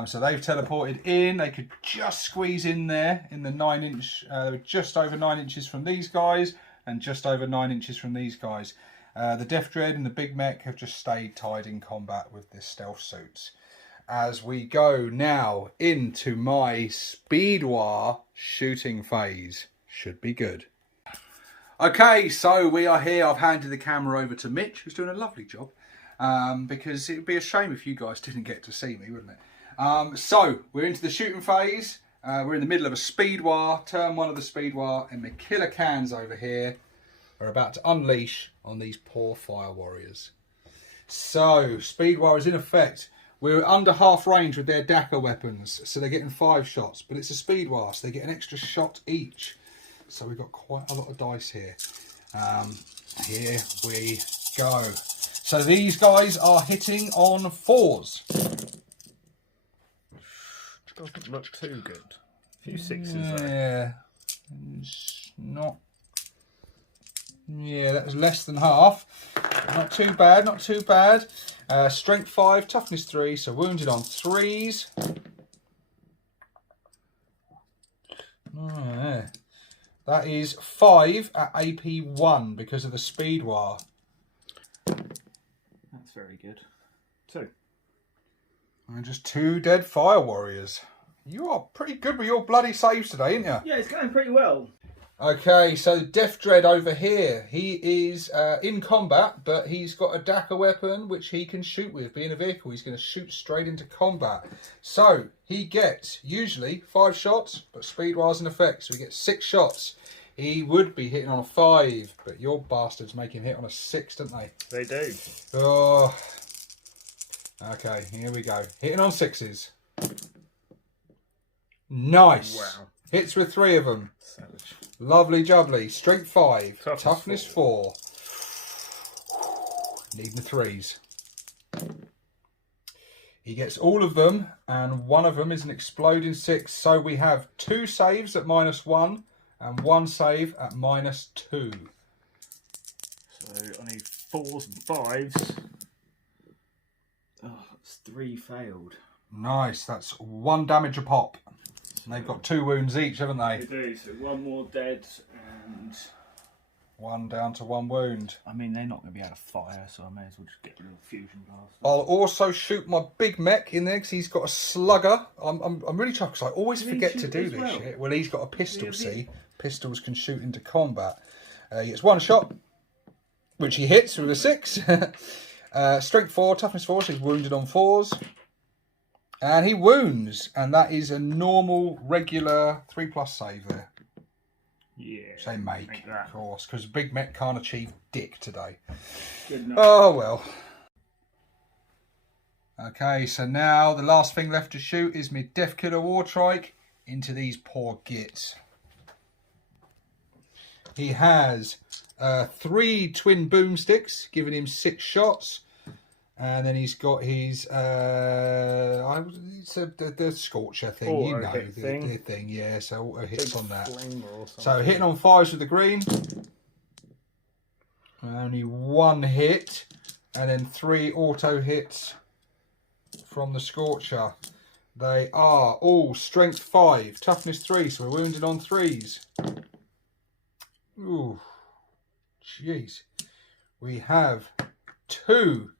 So they've teleported in. They could just squeeze in there in the 9-inch. Just over 9 inches from these guys and just over 9 inches from these guys. The Death Dread and the Big Mech have just stayed tied in combat with the stealth suits. As we go now into my Speed War shooting phase. Should be good. Okay, so we are here. I've handed the camera over to Mitch, who's doing a lovely job. Because it would be a shame if you guys didn't get to see me, wouldn't it? So, we're into the shooting phase. We're in the middle of a Speed War, turn 1 of the Speed War, and the killer cans over here are about to unleash on these poor fire warriors. So, Speed War is in effect. We're under half range with their Daka weapons, so they're getting 5 shots, but it's a Speed War, so they get an extra shot each. So we've got quite a lot of dice here. Here we go. So these guys are hitting on 4s. Doesn't look too good. A few 6s there. Yeah, it's not. Yeah, that was less than half. Not too bad, not too bad. Strength 5, toughness 3, so wounded on 3s. Oh, yeah. That is 5 at AP 1 because of the Speed War. That's very good. 2. And just 2 dead fire warriors. You are pretty good with your bloody saves today, aren't you? Yeah, it's going pretty well. Okay, so Death Dread over here. He is in combat, but he's got a Daka weapon which he can shoot with. Being a vehicle, he's going to shoot straight into combat. So he gets usually 5 shots, but Speed War's in effect, so he gets 6 shots. He would be hitting on a 5, but your bastards make him hit on a 6, don't they? They do. Oh. Okay, here we go. Hitting on 6s. Nice. Wow. Hits with 3 of them. Savage. Lovely jubbly. Strength 5. Toughness 4. Needing the 3s. He gets all of them, and one of them is an exploding 6. So we have 2 saves at -1 and 1 save at -2. So I need 4s and 5s. Oh, that's 3 failed. Nice. That's 1 damage a pop. And they've got 2 wounds each, haven't they? They do. So 1 more dead and 1 down to 1 wound. I mean, they're not going to be able to fire, so I may as well just get a little fusion blast. I'll also shoot my Big Mech in there because he's got a slugger. I'm really chuffed because I always forget to do this shit. Well, he's got a pistol, see? Pistols can shoot into combat. He gets 1 shot, which he hits with a 6. Strength 4, toughness 4, so he's wounded on 4s. And he wounds, and that is a normal, regular 3+ save there. Yeah. Say make that. of course, because Big Mech can't achieve dick today. Good enough. Oh well. Okay, so now the last thing left to shoot is my Death Killer Wartrike into these poor gits. He has 3 twin boomsticks, giving him 6 shots. And then he's got his it's the Scorcher thing, Auto you know, hit the thing, yeah. So auto hits Big on that. or So hitting on 5s with the green. Only 1 hit, and then 3 auto hits from the Scorcher. They are all strength 5, toughness 3, so we're wounded on 3s. Ooh, jeez. We have 2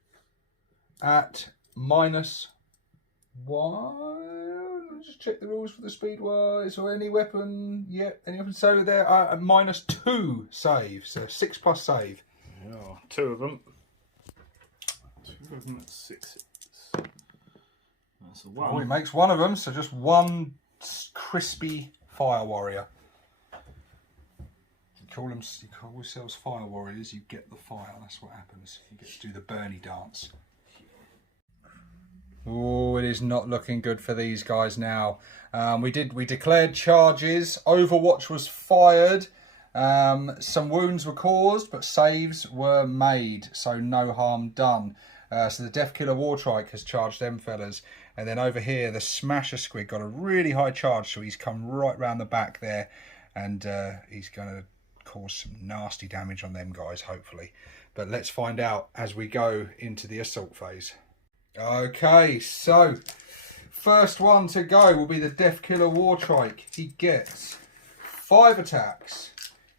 at -1. Let's just check the rules for the Speed War. Is there any weapon? Yep, any weapon. So there are at -2 save, so 6+ save. Yeah, 2 of them. 2 of them at 6s. That's a 1. Oh, he makes 1 of them, so just 1 crispy fire warrior. You call yourselves fire warriors, you get the fire. That's what happens. You get to do the Bernie dance. Oh, it is not looking good for these guys now. We declared charges. Overwatch was fired. Some wounds were caused, but saves were made, so no harm done. So the Death Killer Wartrike has charged them fellas. And then over here, the Smasher Squid got a really high charge, so he's come right round the back there. and he's going to cause some nasty damage on them guys, hopefully. But let's find out as we go into the assault phase. Okay, so first one to go will be the Death Killer Wartrike. He gets 5 attacks.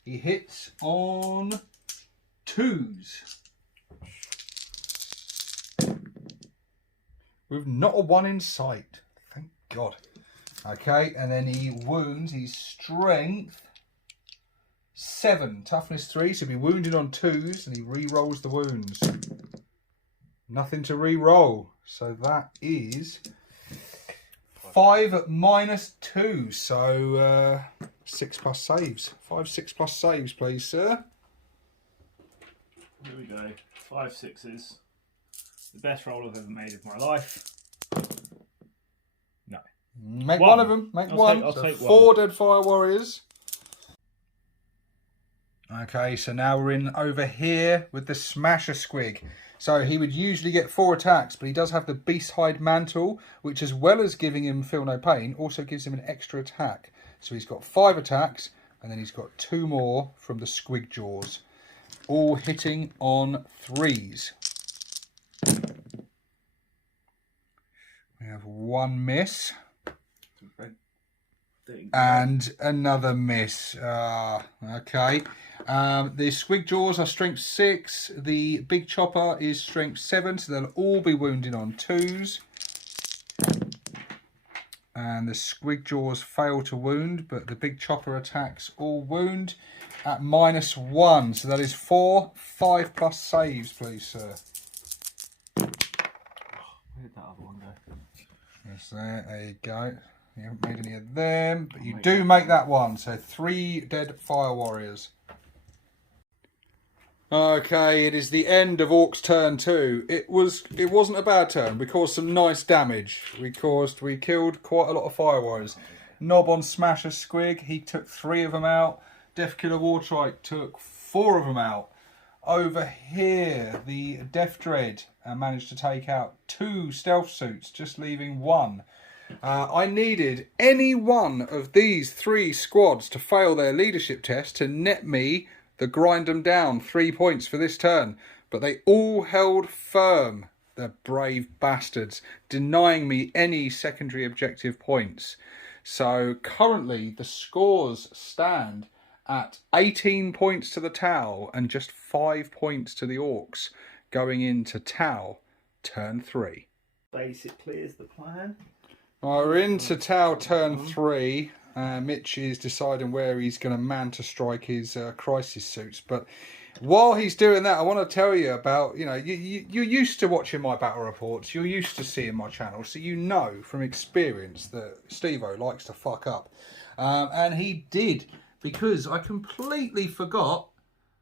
He hits on 2s. With not a 1 in sight. Thank God. Okay, and then he wounds. He's strength 7, toughness 3. So he'll be wounded on 2s, and he re-rolls the wounds. Nothing to re-roll. So that is 5 minus 2. So 6 plus saves. 5 6 plus saves, please, sir. Here we go. 5 6s. The best roll I've ever made of my life. No. Make one of them. Make one. I'll So take 4 one. dead fire warriors. Okay, so now we're in over here with the Smasher Squig. So he would usually get 4 attacks, but he does have the Beast Hide Mantle, which as well as giving him Feel No Pain, also gives him an extra attack. So he's got 5 attacks, and then he's got 2 more from the Squig Jaws. All hitting on 3s. We have 1 miss. And another miss. Okay. The Squig Jaws are strength 6. The Big Chopper is strength 7, so they'll all be wounded on 2s. And the Squig Jaws fail to wound, but the Big Chopper attacks all wound at -1. So that is 4, 5 plus saves, please, sir. Where did that other one go? Yes, there you go. You haven't made any of them, but you do make that one. So 3 dead fire warriors. Okay, it is the end of Orks turn 2. It wasn't a bad turn. We caused some nice damage. We killed quite a lot of fire warriors. Knob on Smasher Squig, he took 3 of them out. Death Killer Wartrike took 4 of them out. Over here, the Death Dread managed to take out 2 stealth suits, just leaving 1. I needed any one of these 3 squads to fail their leadership test to net me the grind them down 3 points for this turn. But they all held firm, the brave bastards, denying me any secondary objective points. So currently the scores stand at 18 points to the Tau and just 5 points to the Orks going into Tau turn 3. Basically is the plan. Right, we're into Tau turn 3. Mitch is deciding where he's going to man to strike his crisis suits. But while he's doing that, I want to tell you about, you're used to watching my battle reports. You're used to seeing my channel. So you know from experience that Stevo likes to fuck up. And he did, because I completely forgot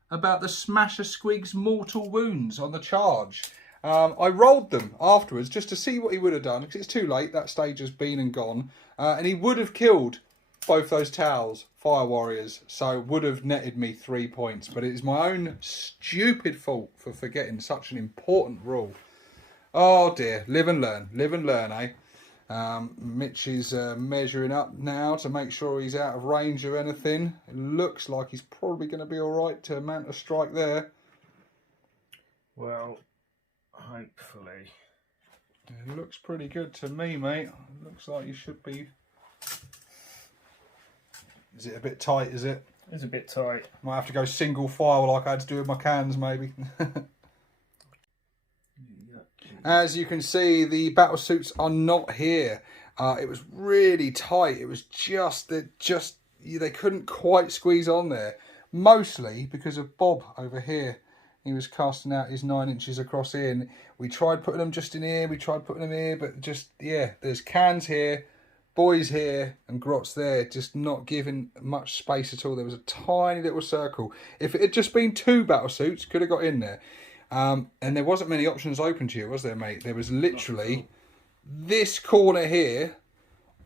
about the Smasher Squig's mortal wounds on the charge. I rolled them afterwards just to see what he would have done, because it's too late. That stage has been and gone. And he would have killed both those Tau's fire warriors, so it would have netted me 3 points. But it is my own stupid fault for forgetting such an important rule. Oh dear, live and learn, eh? Mitch is measuring up now to make sure he's out of range of anything. It looks like he's probably going to be alright to mount a strike there. Well, hopefully. It looks pretty good to me, mate. It looks like you should be. Is it a bit tight, is it? It's a bit tight. Might have to go single file like I had to do with my cans, maybe. As you can see, the battle suits are not here. It was really tight. It was they couldn't quite squeeze on there. Mostly because of Bob over here. He was casting out his 9 inches across here. And we tried putting them just in here. We tried putting them here. But there's cans here, boys here, and grots there. Just not giving much space at all. There was a tiny little circle. If it had just been 2 battle suits, could have got in there. And there wasn't many options open to you, was there, mate? There was literally this corner here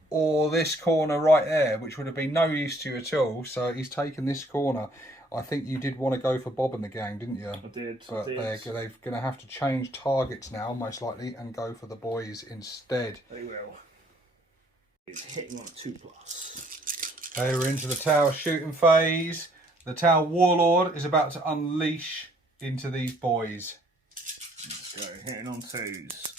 or this corner right there, which would have been no use to you at all. So he's taken this corner. I think you did want to go for Bob and the gang, didn't you? I did. But they're going to have to change targets now, most likely, and go for the boys instead. They will. It's hitting on a 2+. Okay, we're into the tower shooting phase. The tower warlord is about to unleash into these boys. Let's go, hitting on 2s.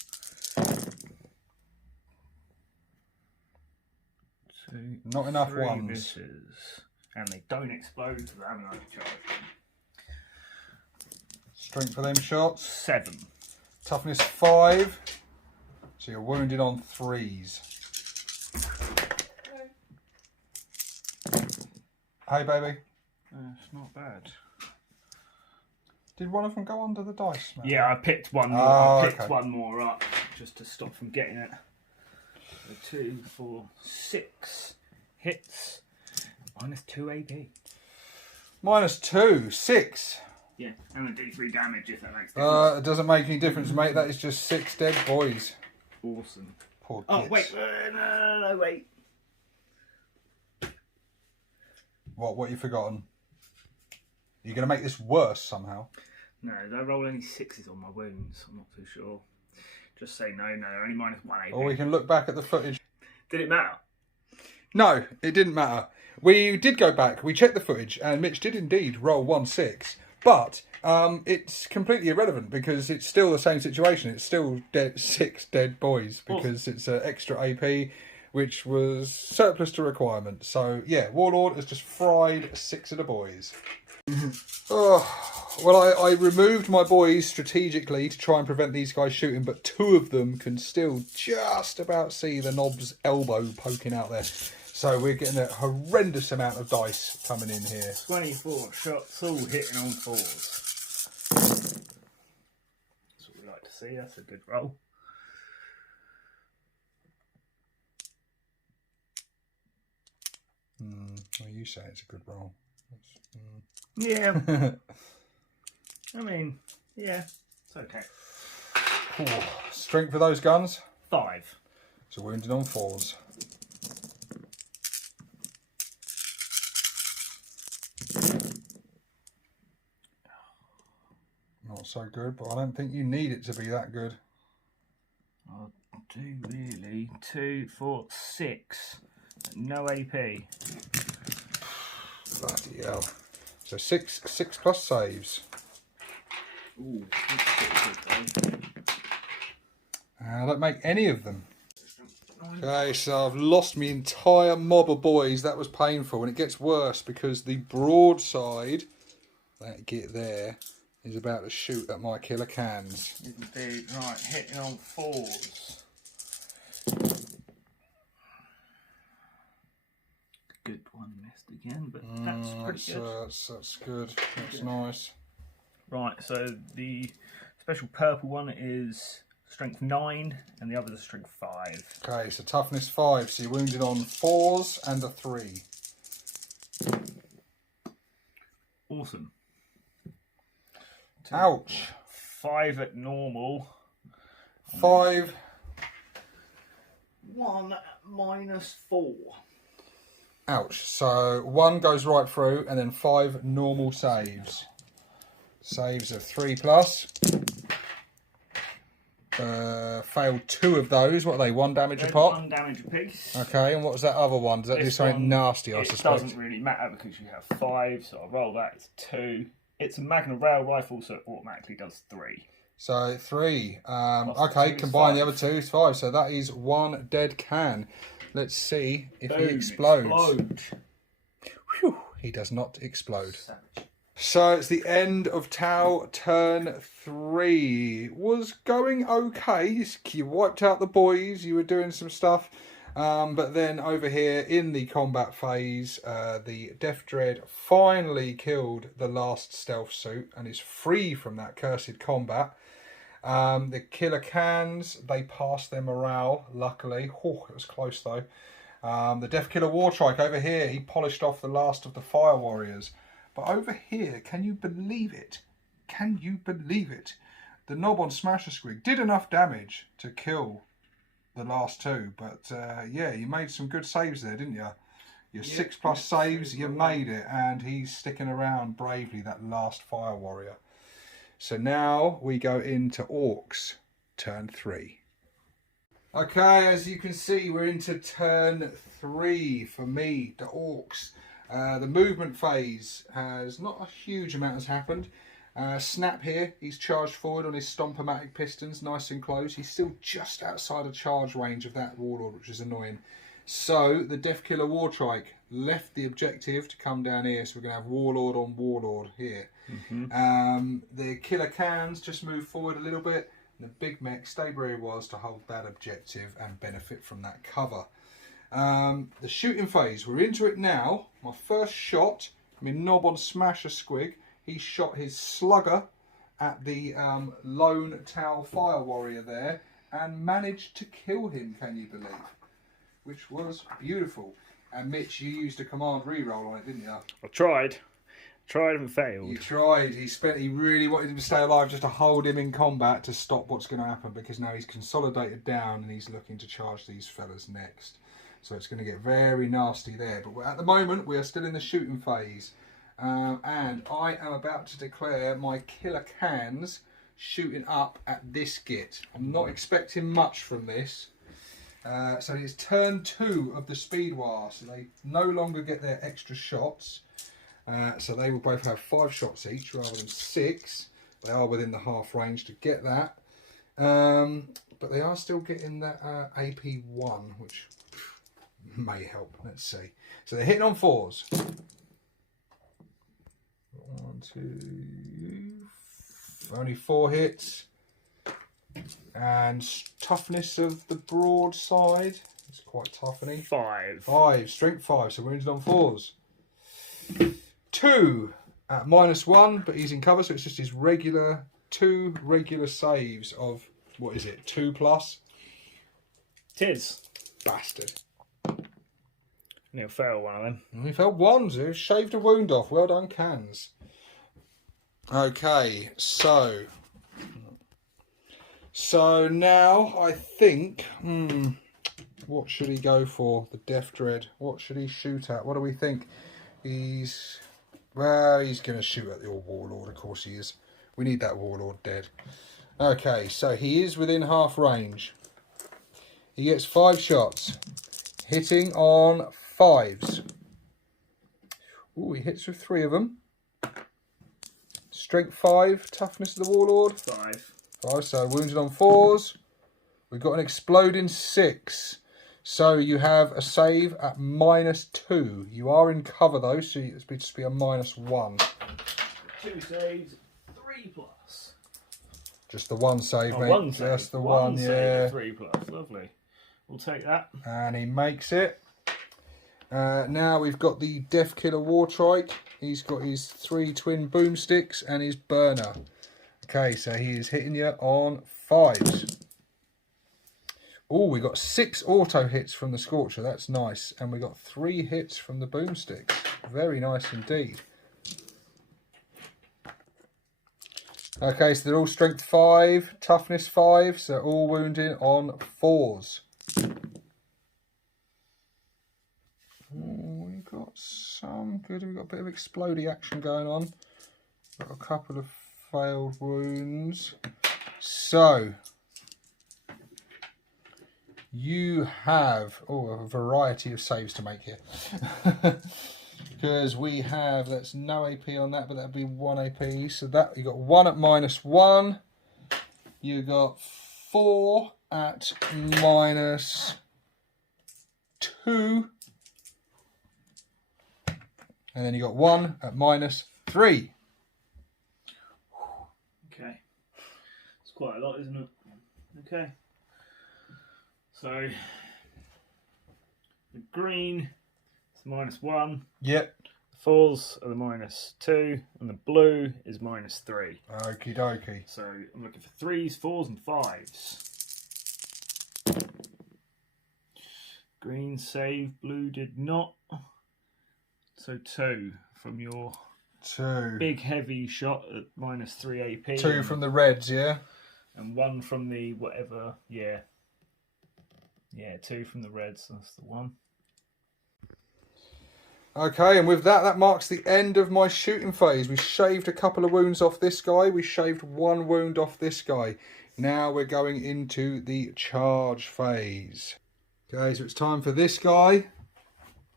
2, Not enough 3 ones. misses. And they don't explode because I haven't overcharged them. Strength for them shots. 7. Toughness 5. So you're wounded on 3s. Hey, baby. It's not bad. Did one of them go under the dice, man? Yeah, I picked one more. Oh, I picked okay. one more up just to stop from getting it. So 2, 4, 6 hits. -2 AP. -2, 6. Yeah, and a D3 damage if that makes difference. It doesn't make any difference, mate. That is just 6 dead boys. Awesome. Poor kids. Oh, wait. No, wait. What you forgotten? You're going to make this worse somehow. No, did I roll any 6s on my wounds? I'm not too sure. Just say no, they're only -1 AP. Or we can look back at the footage. Did it matter? No, it didn't matter. We did go back, we checked the footage, and Mitch did indeed roll 1-6. But it's completely irrelevant because it's still the same situation. It's still 6 dead boys because it's an extra AP, which was surplus to requirement. So, yeah, Warlord has just fried 6 of the boys. Oh, well, I removed my boys strategically to try and prevent these guys shooting, but 2 of them can still just about see the knob's elbow poking out there. So we're getting a horrendous amount of dice coming in here. 24 shots, all hitting on 4s. That's what we like to see. That's a good roll. Well, you say it's a good roll. Yeah. I mean, yeah, it's okay. Ooh, strength for those guns. 5. So wounded on 4s. Not so good, but I don't think you need it to be that good. I do really. 2, 4, 6. No AP. Bloody hell. So 6 plus saves. Ooh, that's good. I don't make any of them. Okay, so I've lost my entire mob of boys. That was painful, and it gets worse because the broadside, that git there, is about to shoot at my killer cans. Indeed. Right, hitting on 4s. Good one missed again, but that's pretty good. That's good. That's nice. Right, so the special purple one is strength 9, and the other is strength 5. Okay, so toughness 5. So you're wounded on 4s and a 3. Awesome. Ouch. 5 at normal. 5. 1 at -4. Ouch. So 1 goes right through, and then 5 normal saves. Saves of 3 plus. Failed 2 of those. What are they? 1 damage a pop? 1 damage a piece. Okay, and what was that other one? Does that do something nasty, I suspect? It doesn't really matter because you have 5, so I'll roll that. It's 2. It's a Magnum rail rifle, so it automatically does 3. So 3. Plus okay, 2 is combine the 5. other 2 is 5. So that is 1 dead can. Let's see if he Boom, explodes. explode. Whew, he does not explode. Savage. So it's the end of Tau turn 3. Was going okay. You wiped out the boys. You were doing some stuff. But then over here in the combat phase, the Death Dread finally killed the last stealth suit and is free from that cursed combat. The killer cans, they passed their morale, luckily. Oh, it was close though. The Death Killer Wartrike over here, he polished off the last of the Fire Warriors. But over here, can you believe it? Can you believe it? The knob on Smasher Squig did enough damage to kill the last 2. But yeah, you made some good saves there, didn't you? Your 6 plus saves, you made it. And he's sticking around bravely, that last Fire Warrior. So now we go into Orks turn 3. Okay, as you can see, we're into turn 3 for me, the Orks. The movement phase has not a huge amount has happened. Snap here, he's charged forward on his Stomp-O-Matic pistons, nice and close. He's still just outside of charge range of that Warlord, which is annoying. So, the Death Killer Wartrike left the objective to come down here, so we're going to have Warlord on Warlord here. The Killer Cans just move forward a little bit. The big mech stayed where he was to hold that objective and benefit from that cover. The shooting phase, we're into it now. My first shot, knob on Smasher Squig. He shot his slugger at the lone Tau Fire Warrior there and managed to kill him, can you believe? Which was beautiful. And Mitch, you used a command reroll on it, didn't you? I tried. Tried and failed. You tried. He really wanted him to stay alive just to hold him in combat to stop what's going to happen, because now he's consolidated down and he's looking to charge these fellas next. So it's going to get very nasty there. But at the moment, we are still in the shooting phase. And I am about to declare my Killer Cans shooting up at this git. I'm not expecting much from this. So it's turn 2 of the Speedwire. So they no longer get their extra shots. So they will both have 5 shots each rather than 6. They are within the half range to get that. But they are still getting that AP1, which may help. Let's see. So they're hitting on 4s. 1, 2, only 4 hits. And toughness of the broadside. It's quite toughening. 5. Strength 5. So we're into on 4s. 2 at -1, but he's in cover, so it's just his regular 2 regular saves of, what is it, 2+? Tis. Bastard. And he'll fail one of them. He failed 1, so he shaved a wound off. Well done, Cans. Okay, so now I think, what should he go for? The Death Dread. What should he shoot at? What do we think? Well, he's going to shoot at the Warlord, of course he is. We need that Warlord dead. Okay, so he is within half range. He gets 5 shots. Hitting on 5s. Ooh, he hits with 3 of them. Strength 5, toughness of the Warlord. 5. 5, so wounded on 4s. We've got an exploding 6. So you have a save at -2. You are in cover though, so it's just be a -1. 2 saves, 3+. Just the 1 save, Oh, mate. 1 save. Just the 1, yeah. 3+. Lovely. We'll take that. And he makes it. Now we've got the Death Killer Wartrike. He's got his 3 twin boomsticks and his burner. Okay, so he is hitting you on 5s. Oh, we got 6 auto hits from the Scorcher. That's nice. And we got 3 hits from the boomsticks. Very nice indeed. Okay, so they're all strength 5, toughness 5. So all wounding on 4s. Oh, we got some good. We've got a bit of explodey action going on. Got a couple of failed wounds. So you have a variety of saves to make here. Because we have, that's no AP on that, but that'd be 1 AP. So that you got 1 at -1. You got 4 at -2. And then you got 1 at -3. Okay. It's quite a lot, isn't it? Okay. So the green is -1. Yep. The 4s are the -2, and the blue is -3. Okie dokie. So I'm looking for 3s, 4s, and 5s. Green saved, blue did not. So 2 from your 2. big heavy shot at -3 AP. 2 from the reds, yeah? And 1 from the whatever, yeah. Yeah, 2 from the reds, that's the one. Okay, and with that, that marks the end of my shooting phase. We shaved a couple of wounds off this guy. We shaved 1 wound off this guy. Now we're going into the charge phase. Okay, so it's time for this guy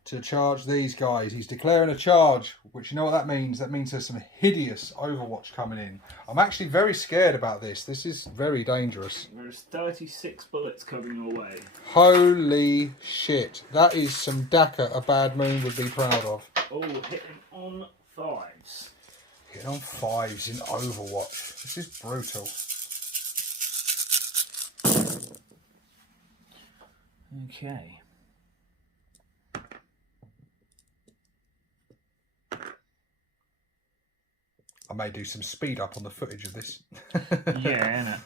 to charge these guys. He's declaring a charge, which you know what that means? That means there's some hideous Overwatch coming in. I'm actually very scared about this. This is very dangerous. There's 36 bullets coming your way. Holy shit. That is some Daka a Bad Moon would be proud of. Oh, hitting on 5s. Hitting on 5s in Overwatch. This is brutal. Okay. I may do some speed up on the footage of this. Yeah, innit?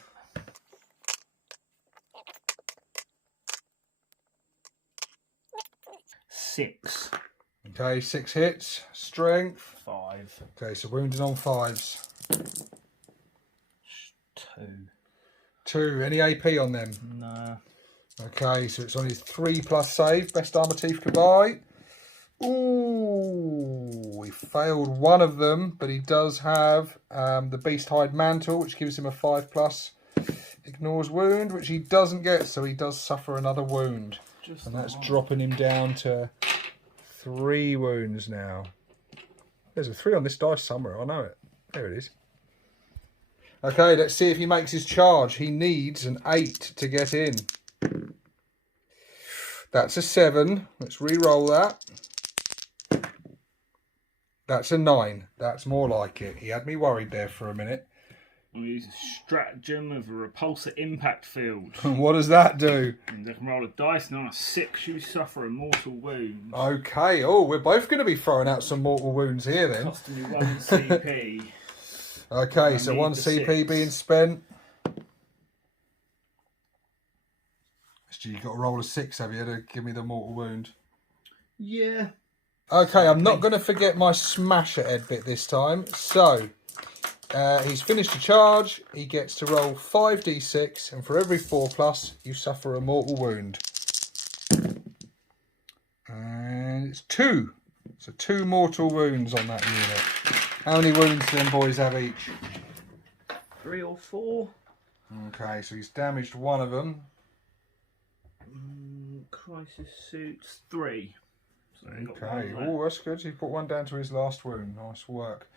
Six. Okay, 6 hits. Strength. 5. Okay, so wounded on 5s. 2. 2. Any AP on them? No. Okay, so it's on his 3+ save. Best armor teeth could buy. Ooh, he failed one of them, but he does have the Beast Hide Mantle, which gives him a 5+. Ignores wound, which he doesn't get, so he does suffer another wound. And that's dropping him down to 3 wounds now. There's a 3 on this dice somewhere, I know it. There it is. Okay, let's see if he makes his charge. He needs an 8 to get in. That's a 7. Let's re-roll that. That's a 9. That's more like it. He had me worried there for a minute. We'll use a stratagem of a repulsor impact field. What does that do? And they can roll a dice, and on a 6 you suffer a mortal wound. Okay, oh, we're both going to be throwing out some mortal wounds here then. Costing you 1 CP. Okay, so 1 CP being spent. You've got to roll a 6, have you, to give me the mortal wound? Yeah. Okay, I'm not going to forget my smasher Ed bit this time. So, he's finished a charge. He gets to roll 5d6, and for every 4+, you suffer a mortal wound. And it's 2. So 2 mortal wounds on that unit. How many wounds do them boys have each? 3 or 4. Okay, so he's damaged one of them. Crisis suits 3. So okay, oh, that's good. He put one down to his last wound. Nice work.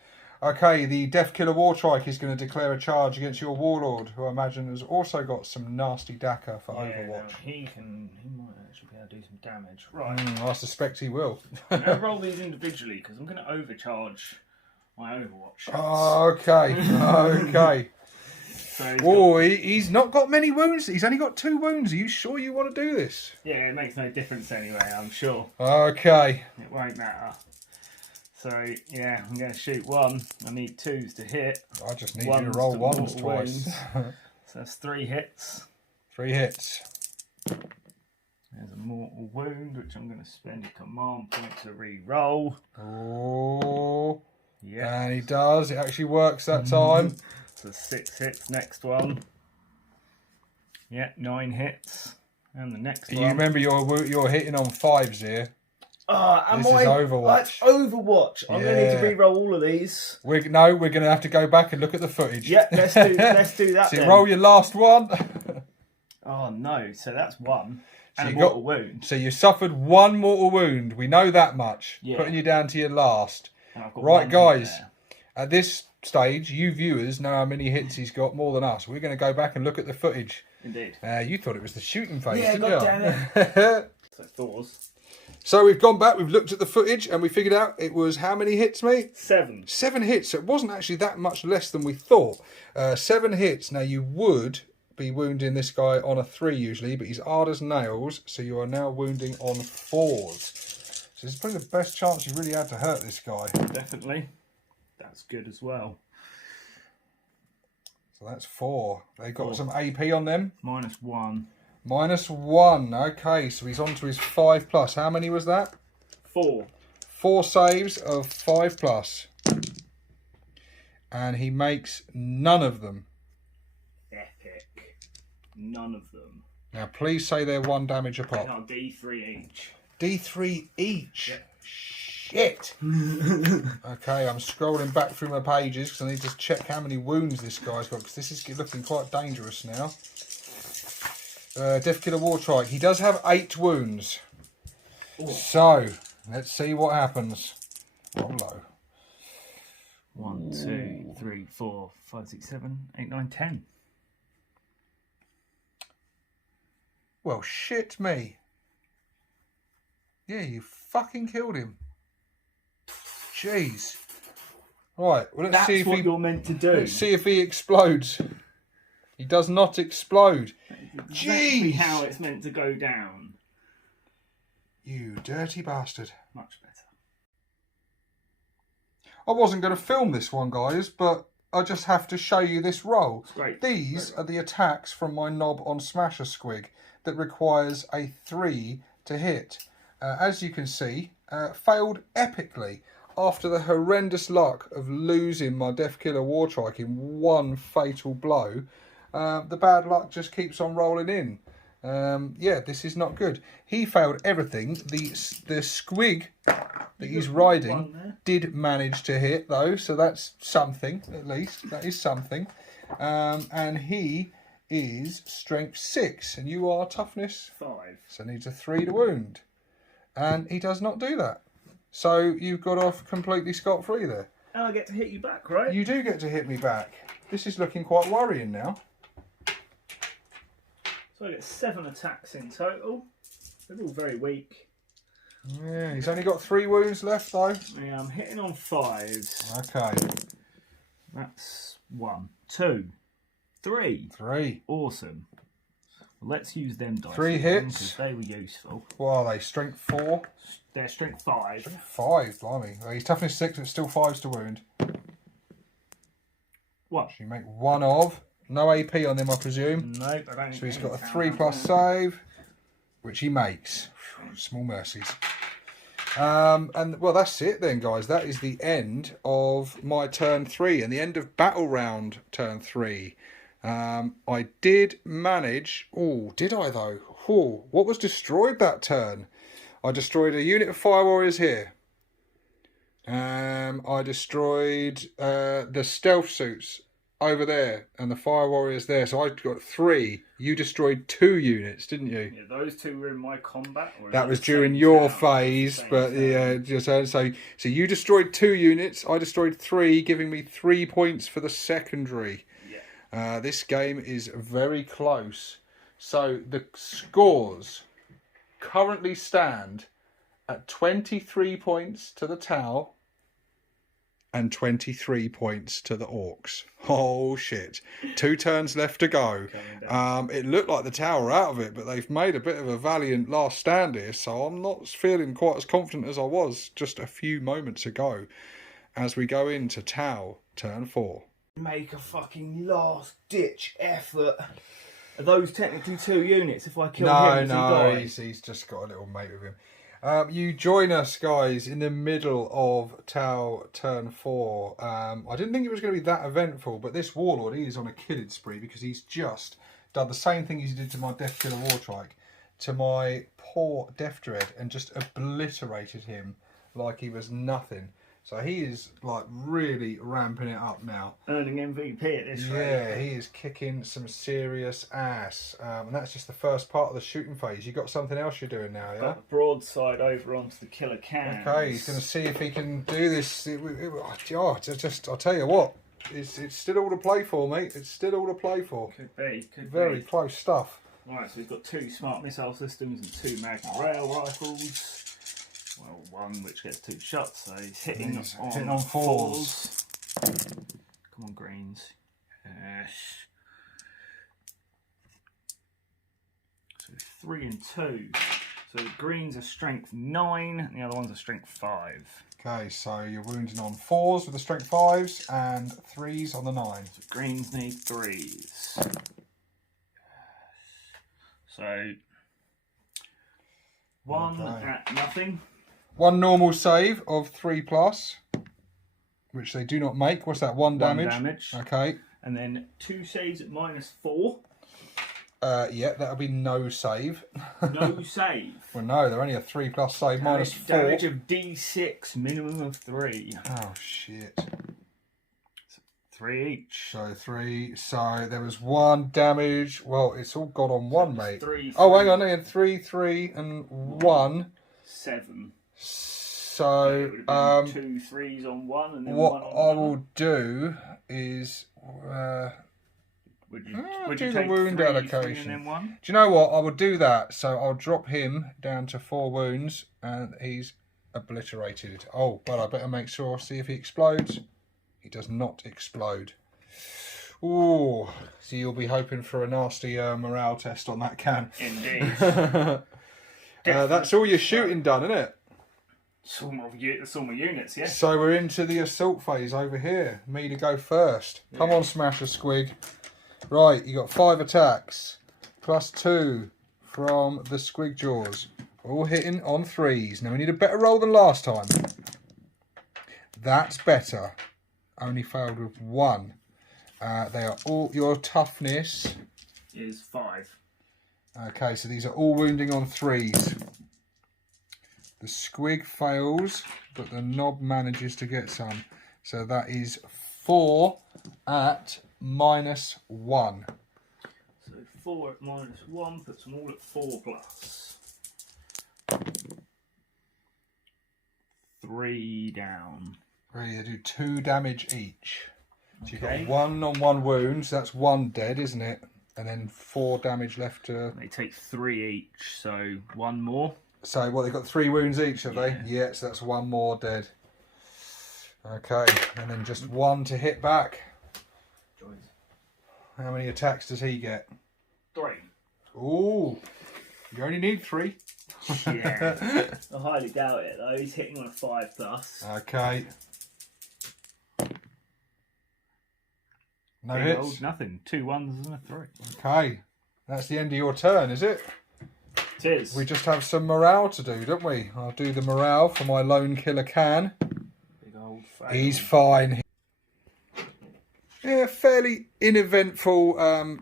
Okay, the Death Killer Wartrike is going to declare a charge against your Warlord, who I imagine has also got some nasty Daka for Overwatch. No, he might actually be able to do some damage. Right. I suspect he will. I'm going to roll these individually because I'm going to overcharge my Overwatch shots. Okay. So he's not got many wounds. He's only got 2 wounds. Are you sure you want to do this? Yeah, it makes no difference anyway, I'm sure. Okay. It won't matter. So, yeah, I'm going to shoot 1. I need 2s to hit. I just need you to roll 1s twice. So that's 3 hits. 3 hits. There's a mortal wound, which I'm going to spend a command point to re-roll. Oh. Yeah. And he does. It actually works that time. So 6 hits, next one. Yeah, 9 hits. And the next one. You remember you're hitting on 5s here. This is Overwatch. That's Overwatch. I'm going to need to re-roll all of these. We're going to have to go back and look at the footage. Yeah, let's do that So then. roll your last one. Oh no, so that's 1. And So a mortal wound. So you suffered 1 mortal wound. We know that much. Yeah. Putting you down to your last. And I've got Right, 1 guys. hit there. At this stage, you viewers know how many hits he's got more than us. We're going to go back and look at the footage. Indeed. You thought it was the shooting phase, Yeah, didn't you? goddammit. So Thor's. So we've gone back, we've looked at the footage, and we figured out it was how many hits, mate? 7. 7 hits. So it wasn't actually that much less than we thought. 7 hits. Now, you would be wounding this guy on a 3 usually, but he's hard as nails, so you are now wounding on 4s. So this is probably the best chance you really had to hurt this guy. Definitely. That's good as well. So that's 4. They got some AP on them. -1. -1. Okay, so he's on to his 5+. How many was that? 4. 4 saves of 5+. And he makes none of them. Epic. None of them. Now, please say they're 1 damage a They pop. are D3 each. D3 each. Yep. shit. Okay, I'm scrolling back through my pages because I need to check how many wounds this guy's got, because this is looking quite dangerous now. Death Killer Wartrike. He does have 8 wounds. Ooh. So, let's see what happens. Oh, low. 1, 2, 3, 4, 5, 6, 7, 8, 9, 10. Well, shit me. Yeah, you fucking killed him. Jeez. Right, well, let's see if what you're meant to do. Let's see if he explodes. He does not explode. That's exactly how it's meant to go down. You dirty bastard. Much better. I wasn't going to film this one, guys, but I just have to show you this roll. Great. These are the attacks from my knob on Smasher Squig that requires a 3 to hit. As you can see, failed epically after the horrendous luck of losing my Death Killer Wartrike in one fatal blow. The bad luck just keeps on rolling in. Yeah, this is not good. He failed everything. The squig that he's riding did manage to hit, though, so that's something, at least. That is something. And he is strength 6, and you are toughness 5. So needs a 3 to wound. And he does not do that. So you've got off completely scot-free there. And I get to hit you back, right? You do get to hit me back. This is looking quite worrying now. So I get 7 attacks in total. They're all very weak. Yeah, he's only got 3 wounds left, though. Yeah, I'm hitting on 5s. Okay. That's 1, 2, 3. 3. Awesome. Well, let's use them dice. 3 hits. Because they were useful. What are they? Strength 4? They're strength 5. Strength 5, blimey. Well, he's toughness 6, but still 5s to wound. What? So you make 1 of. No AP on them, I presume. Nope, I don't. So he's got a 3+ save, which he makes. Whew, small mercies. And well, that's it then, guys. That is the end of my turn 3 and the end of battle round turn 3. I did manage. Oh, did I though? Oh, what was destroyed that turn? I destroyed a unit of fire warriors here. I destroyed the stealth suits over there and the fire warriors there. So I got 3. You destroyed 2 units, didn't you? Yeah, those 2 were in my combat. Or that was during your phase, but yeah, just so you destroyed 2 units. I destroyed 3, giving me 3 points for the secondary. Yeah. This game is very close. So the scores currently stand at 23 points to the Tau and 23 points to the Orks. Oh shit. 2 turns left to go. It looked like the Tau were out of it, but they've made a bit of a valiant last stand here, so I'm not feeling quite as confident as I was just a few moments ago as we go into Tau turn 4. Make a fucking last ditch effort. Are those technically 2 units? If I kill him, no, he's just got a little mate with him. You join us, guys, in the middle of Tau turn 4. I didn't think it was going to be that eventful, but this warlord, he is on a killing spree because he's just done the same thing as he did to my Death Killer Wartrike, to my poor Death Dread, and just obliterated him like he was nothing. So he is like really ramping it up now. Earning MVP at this rate. Yeah, he is kicking some serious ass. And that's just the first part of the shooting phase. You got something else you're doing now, yeah? Got the broadside over onto the killer cans. Okay, he's going to see if he can do this. I'll tell you what, it's still all to play for, mate. It's still all to play for. Could be. Very close stuff. Right, so we've got 2 smart missile systems and 2 Magnum rail rifles. Well, 1 which gets 2 shots, so he's hitting on 4s. Come on, greens. Yes. So 3 and 2. So the greens are strength 9, and the other ones are strength 5. Okay, so you're wounding on 4s with the strength 5s and 3s on the 9. So greens need 3s. So 1 at nothing. 1 normal save of 3+, which they do not make. What's that? 1 damage? 1 damage. Okay. And then 2 saves at -4. Yeah, that'll be no save. No save. Well, no, they're only a 3+ save, minus 4. Damage of D6, minimum of 3. Oh, shit. 3 each. So 3. So there was 1 damage. Well, it's all gone on 1, mate. 3, oh, hang on. Again, 3, 3, and 1. 7. So, it would have been 2 3s on 1, and then what 1 on I 1. will do is... Would do you the take wound 3, allocation. 3 and then 1? Do you know what? I will do that. So I'll drop him down to 4 wounds, and he's obliterated. Oh, but I better make sure, see if he explodes. He does not explode. Ooh, so you'll be hoping for a nasty morale test on that can. Indeed. That's all your shooting done, isn't it? It's all my units, yeah. So we're into the assault phase over here. Me to go first. Come on, Smasher Squig. Right, you got 5 attacks. Plus 2 from the Squig Jaws. All hitting on 3s. Now we need a better roll than last time. That's better. Only failed with 1. They are all... Your toughness is 5. Okay, so these are all wounding on 3s. The Squig fails, but the Knob manages to get some. So that is 4 at -1. So 4 at -1 puts them all at 4 plus. 3 down. Really, they do 2 damage each. So you've Okay. got 1 on 1 wound, so that's 1 dead, isn't it? And then 4 damage left to... They take 3 each, so 1 more. So, what, they've got 3 wounds each, have Yeah. they? Yeah, so that's 1 more dead. Okay, and then just 1 to hit back. How many attacks does he get? 3. Ooh, you only need 3. Yeah. I highly doubt it, though. He's hitting on a 5 plus. Okay. No Big hits. old nothing. 2 1s and a 3. Okay, that's the end of your turn, is it? It is. We just have some morale to do, don't we? I'll do the morale for my lone killer can. Big old fail. He's fine. Yeah, fairly uneventful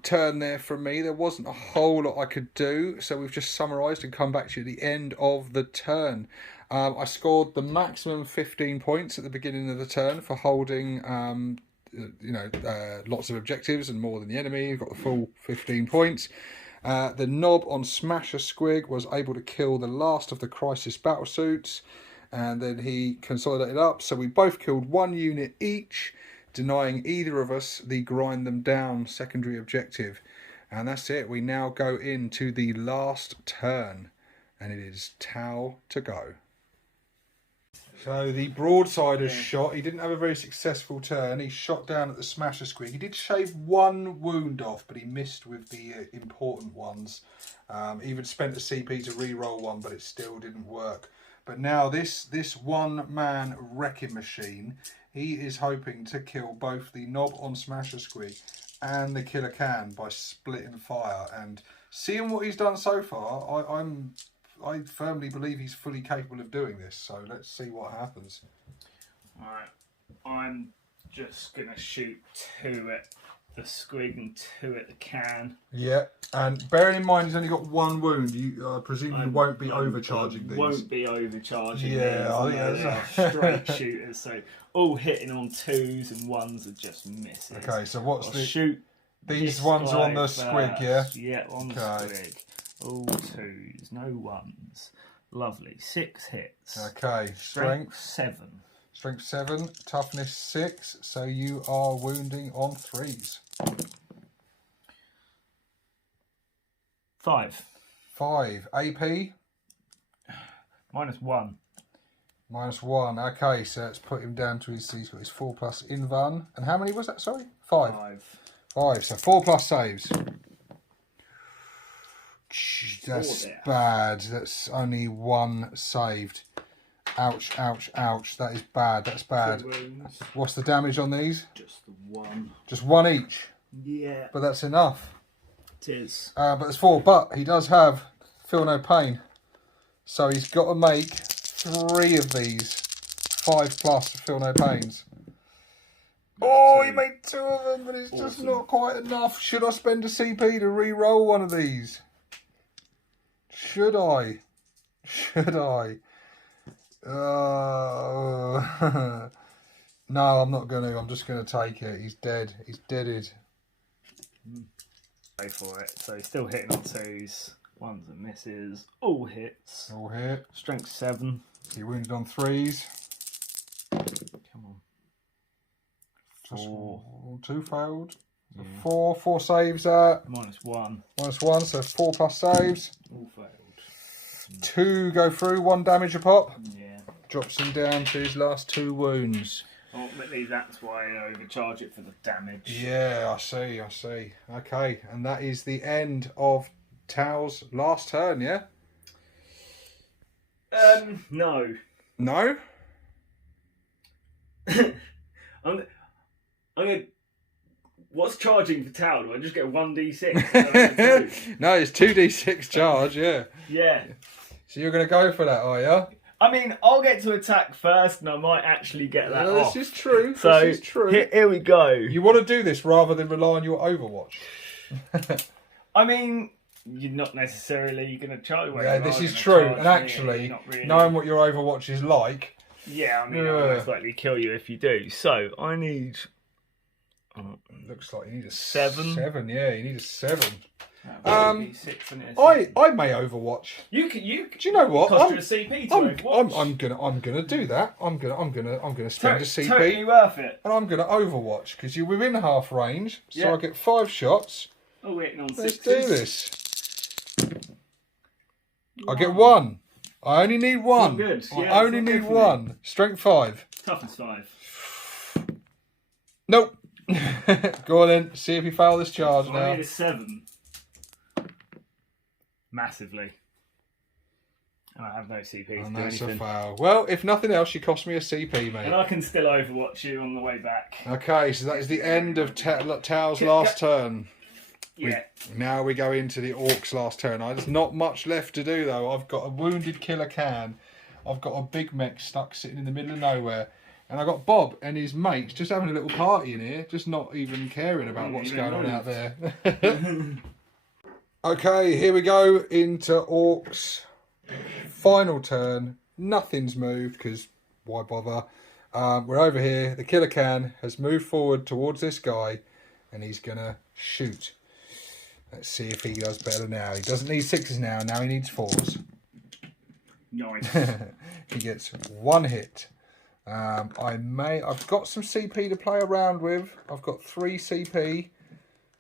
turn there from me. There wasn't a whole lot I could do, so we've just summarised and come back to the end of the turn. I scored the maximum 15 points at the beginning of the turn for holding, lots of objectives and more than the enemy. Got the full 15 points. The Knob on Smasher Squig was able to kill the last of the Crisis battlesuits, and then he consolidated up. So we both killed 1 unit each, denying either of us the grind them down secondary objective. And that's it. We now go into the last turn, and it is Tau to go. So the broadsider's shot. He didn't have a very successful turn. He shot down at the Smasher Squig. He did shave 1 wound off, but he missed with the important ones. Even spent the CP to re-roll 1, but it still didn't work. But now this one-man wrecking machine, he is hoping to kill both the Knob on Smasher Squig and the killer can by splitting fire. And seeing what he's done so far, I firmly believe he's fully capable of doing this. So let's see what happens. Alright, I'm just going to shoot 2 at the Squig and 2 at the can. Yeah, and bearing in mind he's only got 1 wound, you presume you won't be overcharging these. Won't be overcharging these. Yeah, I think They're straight shooters, so all hitting on 2s and 1s are just misses. Okay, so what's I'll the... shoot These ones are on the Squig, yeah? Yeah, on the Squig. All 2s, no 1s. Lovely. 6 hits. Okay, Strength 7. Strength 7, toughness 6, so you are wounding on 3s. 5. 5. AP? -1. -1. Okay, so let's put him down to his... He's got his 4 plus invan. And how many was that, sorry? 5. 5, so 4 plus saves. That's bad. That's only 1 saved. Ouch, ouch, ouch. That is bad. That's bad. What's the damage on these? Just the 1. Just 1 each. Yeah. But that's enough. It is. But there's 4. But he does have Feel No Pain. So he's got to make 3 of these. 5 plus Feel No Pains. Oh, he made 2 of them, but it's just not quite enough. Should I spend a CP to re-roll one of these? Should I? Should I? No, I'm not going to. I'm just going to take it. He's dead. He's deaded. Go for it. So he's still hitting on 2s. 1s and misses. All hits. All hit. Strength 7. He wounded on 3s. Come on. 4. 2 failed. Yeah. 4 saves at -1. -1, so 4 plus saves. All failed. 2 go through, 1 damage a pop. Yeah. Drops him down to his last 2 wounds. Ultimately, that's why I overcharge it for the damage. Yeah, I see. Okay, and that is the end of Tao's last turn, yeah? No. No? I'm gonna. What's charging for Tao? Do I just get 1d6? No, it's 2d6 charge, yeah. Yeah. So you're going to go for that, are you? I mean, I'll get to attack first, and I might actually get that off. This is true. So this is true. Here we go. You want to do this rather than rely on your Overwatch. I mean, you're not necessarily going to charge. Yeah, this is true. And actually, really. knowing what your Overwatch is like... Yeah, I mean, I'll most likely kill you if you do. So, I need... Looks like you need a 7. 7, yeah, you need a 7. I I may Overwatch. You Do you know what? Cost you a CP to Overwatch. I'm gonna do that. I'm gonna spend a CP. Totally worth it. And I'm gonna Overwatch because you're within half range, so Yeah. I get 5 shots. Oh, waiting on 6s. Let's do this. I get 1. I only need 1. Not good. Yeah, I only it's not need good for me. 1. Strength 5. Toughness 5. Nope. Go on then. See if you fail this charge I now. need a 7. Massively. And I have no CP to And do that's a anything. fail. Well, if nothing else, you cost me a CP, mate. And I can still Overwatch you on the way back. Okay, so that is the end of Tao's last turn. Yeah. Now we go into the Orcs' last turn. There's not much left to do, though. I've got a wounded killer can. I've got a big mech stuck sitting in the middle of nowhere. And I've got Bob and his mates just having a little party in here, just not even caring about what's going on out there. Okay, here we go into Orcs' final turn. Nothing's moved, because why bother? We're over here. The killer can has moved forward towards this guy, and he's going to shoot. Let's see if he does better now. He doesn't need 6s now. Now he needs 4s. Nice. He gets 1 hit. I've got some CP to play around with. I've got 3 CP.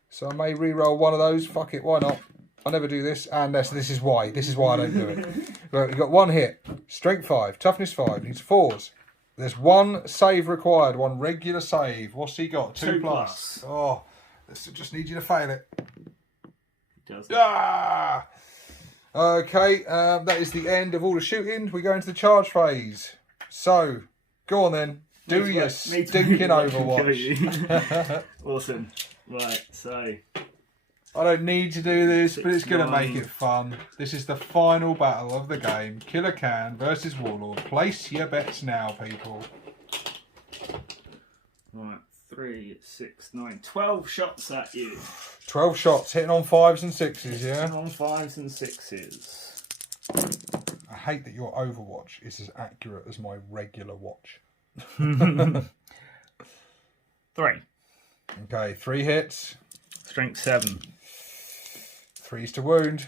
So I may re-roll one of those. Fuck it, why not? I never do this. And this is why. This is why I don't do it. Look, you've got 1 hit. Strength 5. Toughness 5. Needs 4s. There's 1 save required. 1 regular save. What's he got? 2 plus. Oh, this just need you to fail it. Does. Ah! Okay, that is the end of all the shooting. We go into the charge phase. So, go on then. Do your stinking Overwatch. Awesome. Right, so... I don't need to do this, but it's going to 9. make it fun. This is the final battle of the game. Killer Can versus Warlord. Place your bets now, people. Right, 3, 6, 9, 12 shots at you. 12 shots, hitting on 5s and 6s, yeah? On 5s and 6s. I hate that your Overwatch is as accurate as my regular watch. 3. Okay, 3 hits. Strength 7. 3s to wound.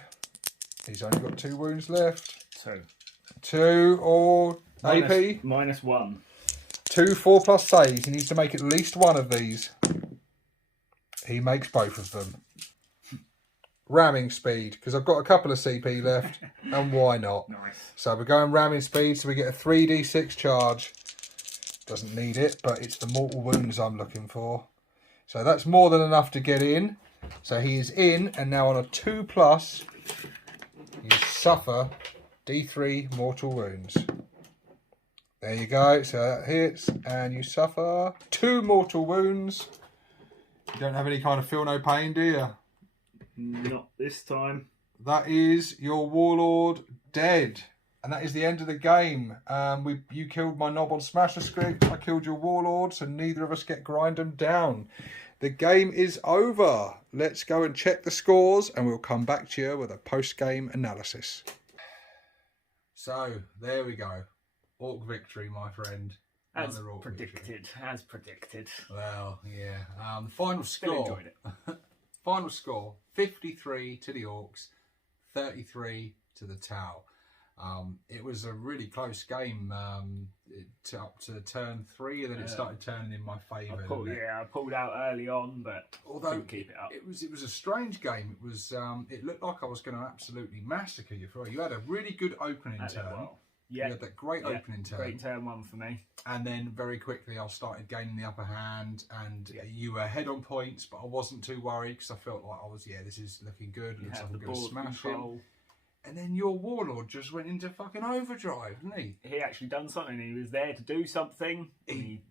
He's only got 2 wounds left. 2. 2 or AP. -1. 2 4 plus saves. He needs to make at least 1 of these. He makes both of them. Ramming speed, because I've got a couple of CP left, and why not? Nice. So we're going ramming speed, so we get a 3d6 charge. Doesn't need it, but it's the mortal wounds I'm looking for. So that's more than enough to get in. So he is in, and now on a 2 plus, you suffer D3 mortal wounds. There you go. So that hits, and you suffer 2 mortal wounds. You don't have any kind of feel no pain, do you? Not this time. That is your Warlord dead. And that is the end of the game. You killed my Nob on Smasher Script. I killed your Warlord, so neither of us get grind 'em down. The game is over. Let's go and check the scores, and we'll come back to you with a post-game analysis. So, there we go. Orc victory, my friend. As predicted. Well, yeah. The final score. Still enjoyed it. Final score: 53 to the Orcs, 33 to the Tau. It was a really close game up to turn 3, and then it started turning in my favour. I pulled out early on, but couldn't keep it up. It was a strange game. It was. It looked like I was going to absolutely massacre you. You had a really good opening turn. Yeah, you had that great opening turn. Great turn 1 for me. And then very quickly I started gaining the upper hand, and you were ahead on points, but I wasn't too worried because I felt like this is looking good. Looks like I'm going to smash him. And then your Warlord just went into fucking overdrive, didn't he? He actually done something. He was there to do something. He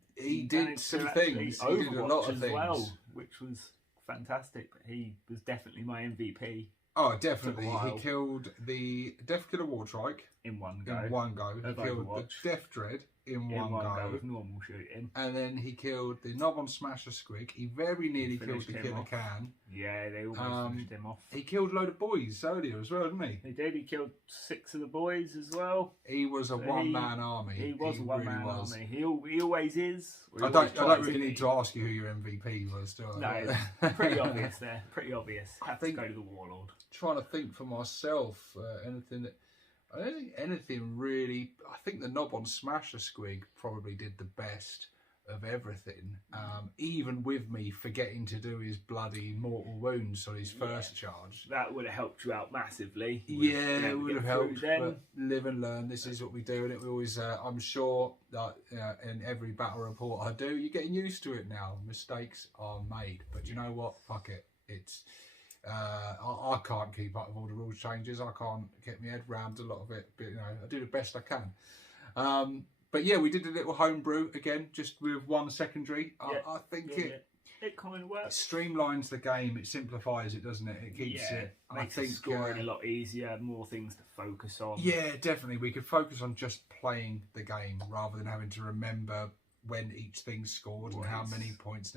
did some things. He did a lot of things. Well, which was fantastic. But he was definitely my MVP. Oh, definitely. He killed the Death Killer Wartrike in one go. He killed the Death Dread in one go with normal shooting. And then he killed the Nob on Smasher Squig. He very nearly killed the Killer Can. Yeah, they almost finished him off. He killed a load of boys earlier as well, didn't he? He did. He killed 6 of the boys as well. He was a one-man army. He was a one-man army. He always is. I don't really need to ask you who your MVP was, do I? No, pretty obvious there. Pretty obvious. Have to go to the Warlord. Trying to think for myself, anything that... I don't think anything really... I think the Nob on Smasher Squig probably did the best of everything. Even with me forgetting to do his bloody mortal wounds on his first charge. That would have helped you out massively. It would have helped. But live and learn. This is what we do. And it always... I'm sure that in every battle report I do, you're getting used to it now. Mistakes are made. But you know what? Fuck it. It's... I can't keep up with all the rules changes. I can't get my head round a lot of it, but I do the best I can. But yeah, we did a little homebrew again, just with one secondary. I think it kind of works. It streamlines the game. It simplifies it, doesn't it? It keeps it. Makes scoring a lot easier. More things to focus on. Yeah, definitely. We could focus on just playing the game rather than having to remember when each thing scored and how many points.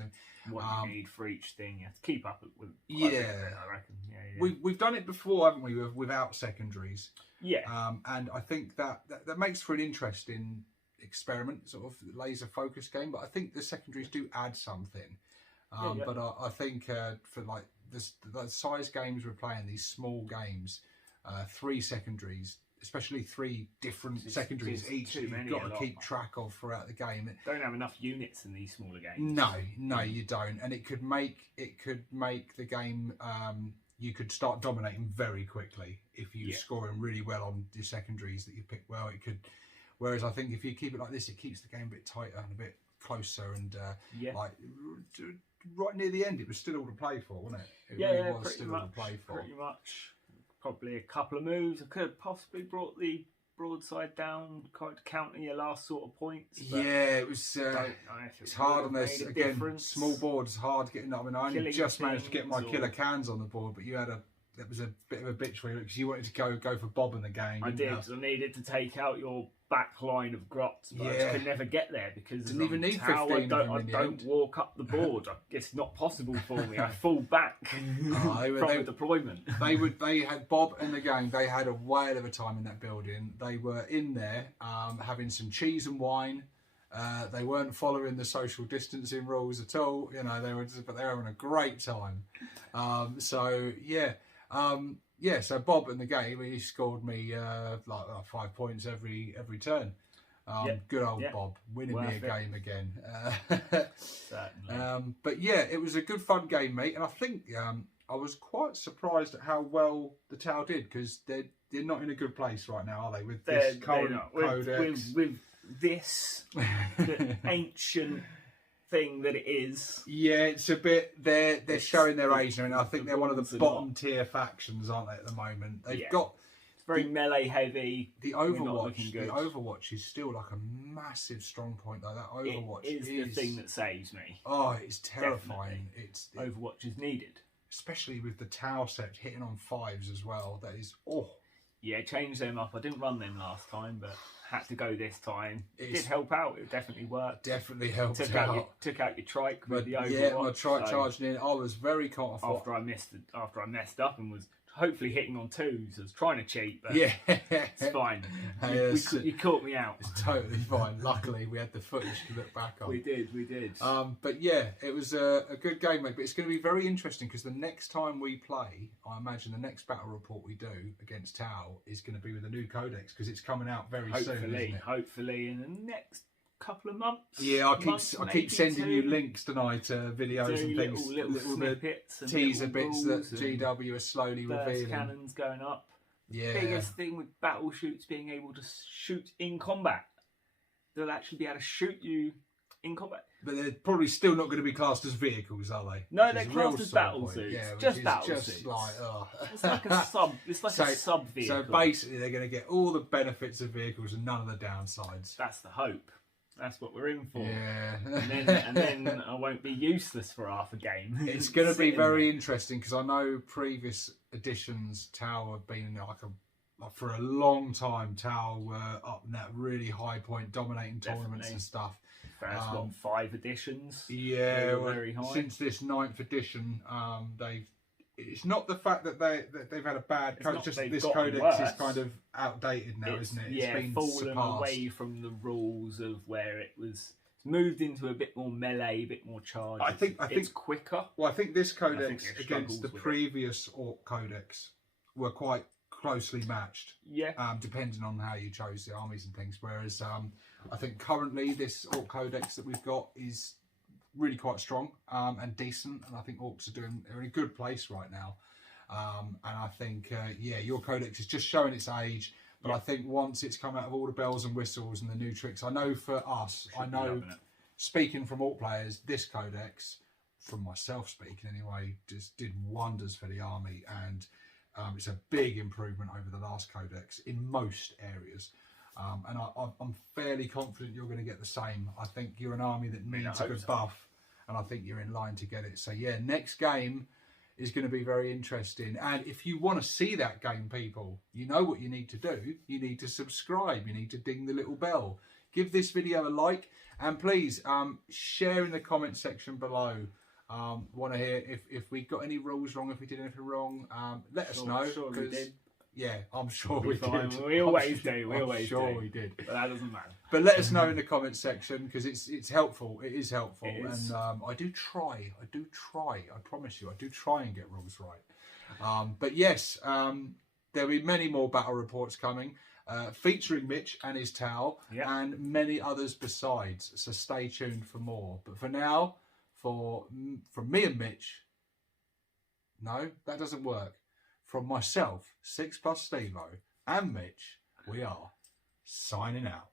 What you need for each thing. You have to keep up with I reckon. We've done it before, haven't we, without secondaries? Yeah. And I think that makes for an interesting experiment, sort of laser focus game. But I think the secondaries do add something. But I think for like the size games we're playing, these small games, 3 secondaries, especially 3 different secondaries each that you've got to keep track of throughout the game. Don't have enough units in these smaller games. No, you don't, and it could make the game. You could start dominating very quickly if you're scoring really well on your secondaries that you pick well. It could, whereas I think if you keep it like this, it keeps the game a bit tighter and a bit closer, and like right near the end, it was still all to play for, wasn't it? It really was still all to play for. Pretty much. Probably a couple of moves. I could have possibly brought the broadside down, kind of counting your last sort of points. Yeah, it was. It's hard on this again. Small boards, hard getting up. I mean, I only just managed to get my killer cans on the board, but you had that was a bit of a bitch for you because you wanted to go for Bob in the game. I did. I needed to take out your back line of grots, but I just could never get there because didn't even need 15. I don't walk up the board. It's not possible for me. I fall back from the deployment. They had Bob in the game. They had a whale of a time in that building. They were in there having some cheese and wine. They weren't following the social distancing rules at all. They were having a great time. So Bob in the game, he scored me like 5 points every turn. Good old Bob, winning me a game again. Certainly. But yeah, it was a good fun game, mate. And I think I was quite surprised at how well the Tau did, because they're not in a good place right now, are they? With this current codex. With this the ancient thing that it is. Yeah, it's a bit. They're showing their age now, and I think they're one of the bottom tier factions, aren't they? At the moment, they've got. It's very melee heavy. The Overwatch is still like a massive strong point, though. That Overwatch is the thing that saves me. Oh, it's terrifying. Overwatch is needed, especially with the Tau set hitting on 5s as well. That is Yeah, change them up. I didn't run them last time, but had to go this time. It did help out. It definitely worked. Definitely helped took out your trike with the Overwatch. Yeah, my trike charging in. I was very confident. After I messed up and was hopefully hitting on twos. I was trying to cheat, but yeah, it's fine. You caught me out. It's totally fine. Luckily, we had the footage to look back on. We did. But yeah, it was a good game, mate. But it's going to be very interesting because the next time we play, I imagine the next battle report we do against Tau is going to be with a new codex because it's coming out very soon, isn't it? Hopefully in the next couple of months. Yeah, I keep sending you links tonight, videos and things, little snippets, and teaser bits that GW are slowly revealing. Cannons going up. Yeah. Biggest thing with battle shoots being able to shoot in combat. They'll actually be able to shoot you in combat. But they're probably still not going to be classed as vehicles, are they? No, they're classed as battle suits. Yeah, just battle suits. It's like a sub. It's like a sub vehicle. So basically, they're going to get all the benefits of vehicles and none of the downsides. That's the hope. That's what we're in for. Yeah. and then I won't be useless for half a game. It's going to be very interesting because I know previous editions Tau have been for a long time. Tau were up in that really high point, dominating tournaments and stuff. First 5 editions. Yeah, very high. Since this 9th edition, it's not the fact that they've had a bad codex, just this codex is kind of outdated now, isn't it? It's been fallen away from the rules of where it was. It's moved into a bit more melee, a bit more charge. I think it's quicker. Well, I think this codex against the previous Ork codex were quite closely matched. Yeah. Depending on how you chose the armies and things. Whereas I think currently this Ork codex that we've got is really quite strong and decent, and I think Orks are in a good place right now. And I think your codex is just showing its age, but I think once it's come out of all the bells and whistles and the new tricks, I know for us, speaking from Ork players, this codex, from myself speaking anyway, just did wonders for the army, and it's a big improvement over the last codex in most areas. And I'm fairly confident you're going to get the same. I think you're an army that needs a good buff, and I think you're in line to get it. So yeah, next game is going to be very interesting. And if you want to see that game, people, you know what you need to do. You need to subscribe. You need to ding the little bell. Give this video a like, and please share in the comment section below. Want to hear if we got any rules wrong, if we did anything wrong. Let us know. Sure we did. Yeah, I'm sure we did. We always do. I'm sure we did. But that doesn't matter. But let us know in the comment section because it's helpful. It is helpful, and I do try. I promise you, I do try and get rules right. But yes, there'll be many more battle reports coming, featuring Mitch and his Tau, and many others besides. So stay tuned for more. But for now, from me and Mitch, no, that doesn't work. From myself, 6+ Stevo, and Mitch, we are signing out.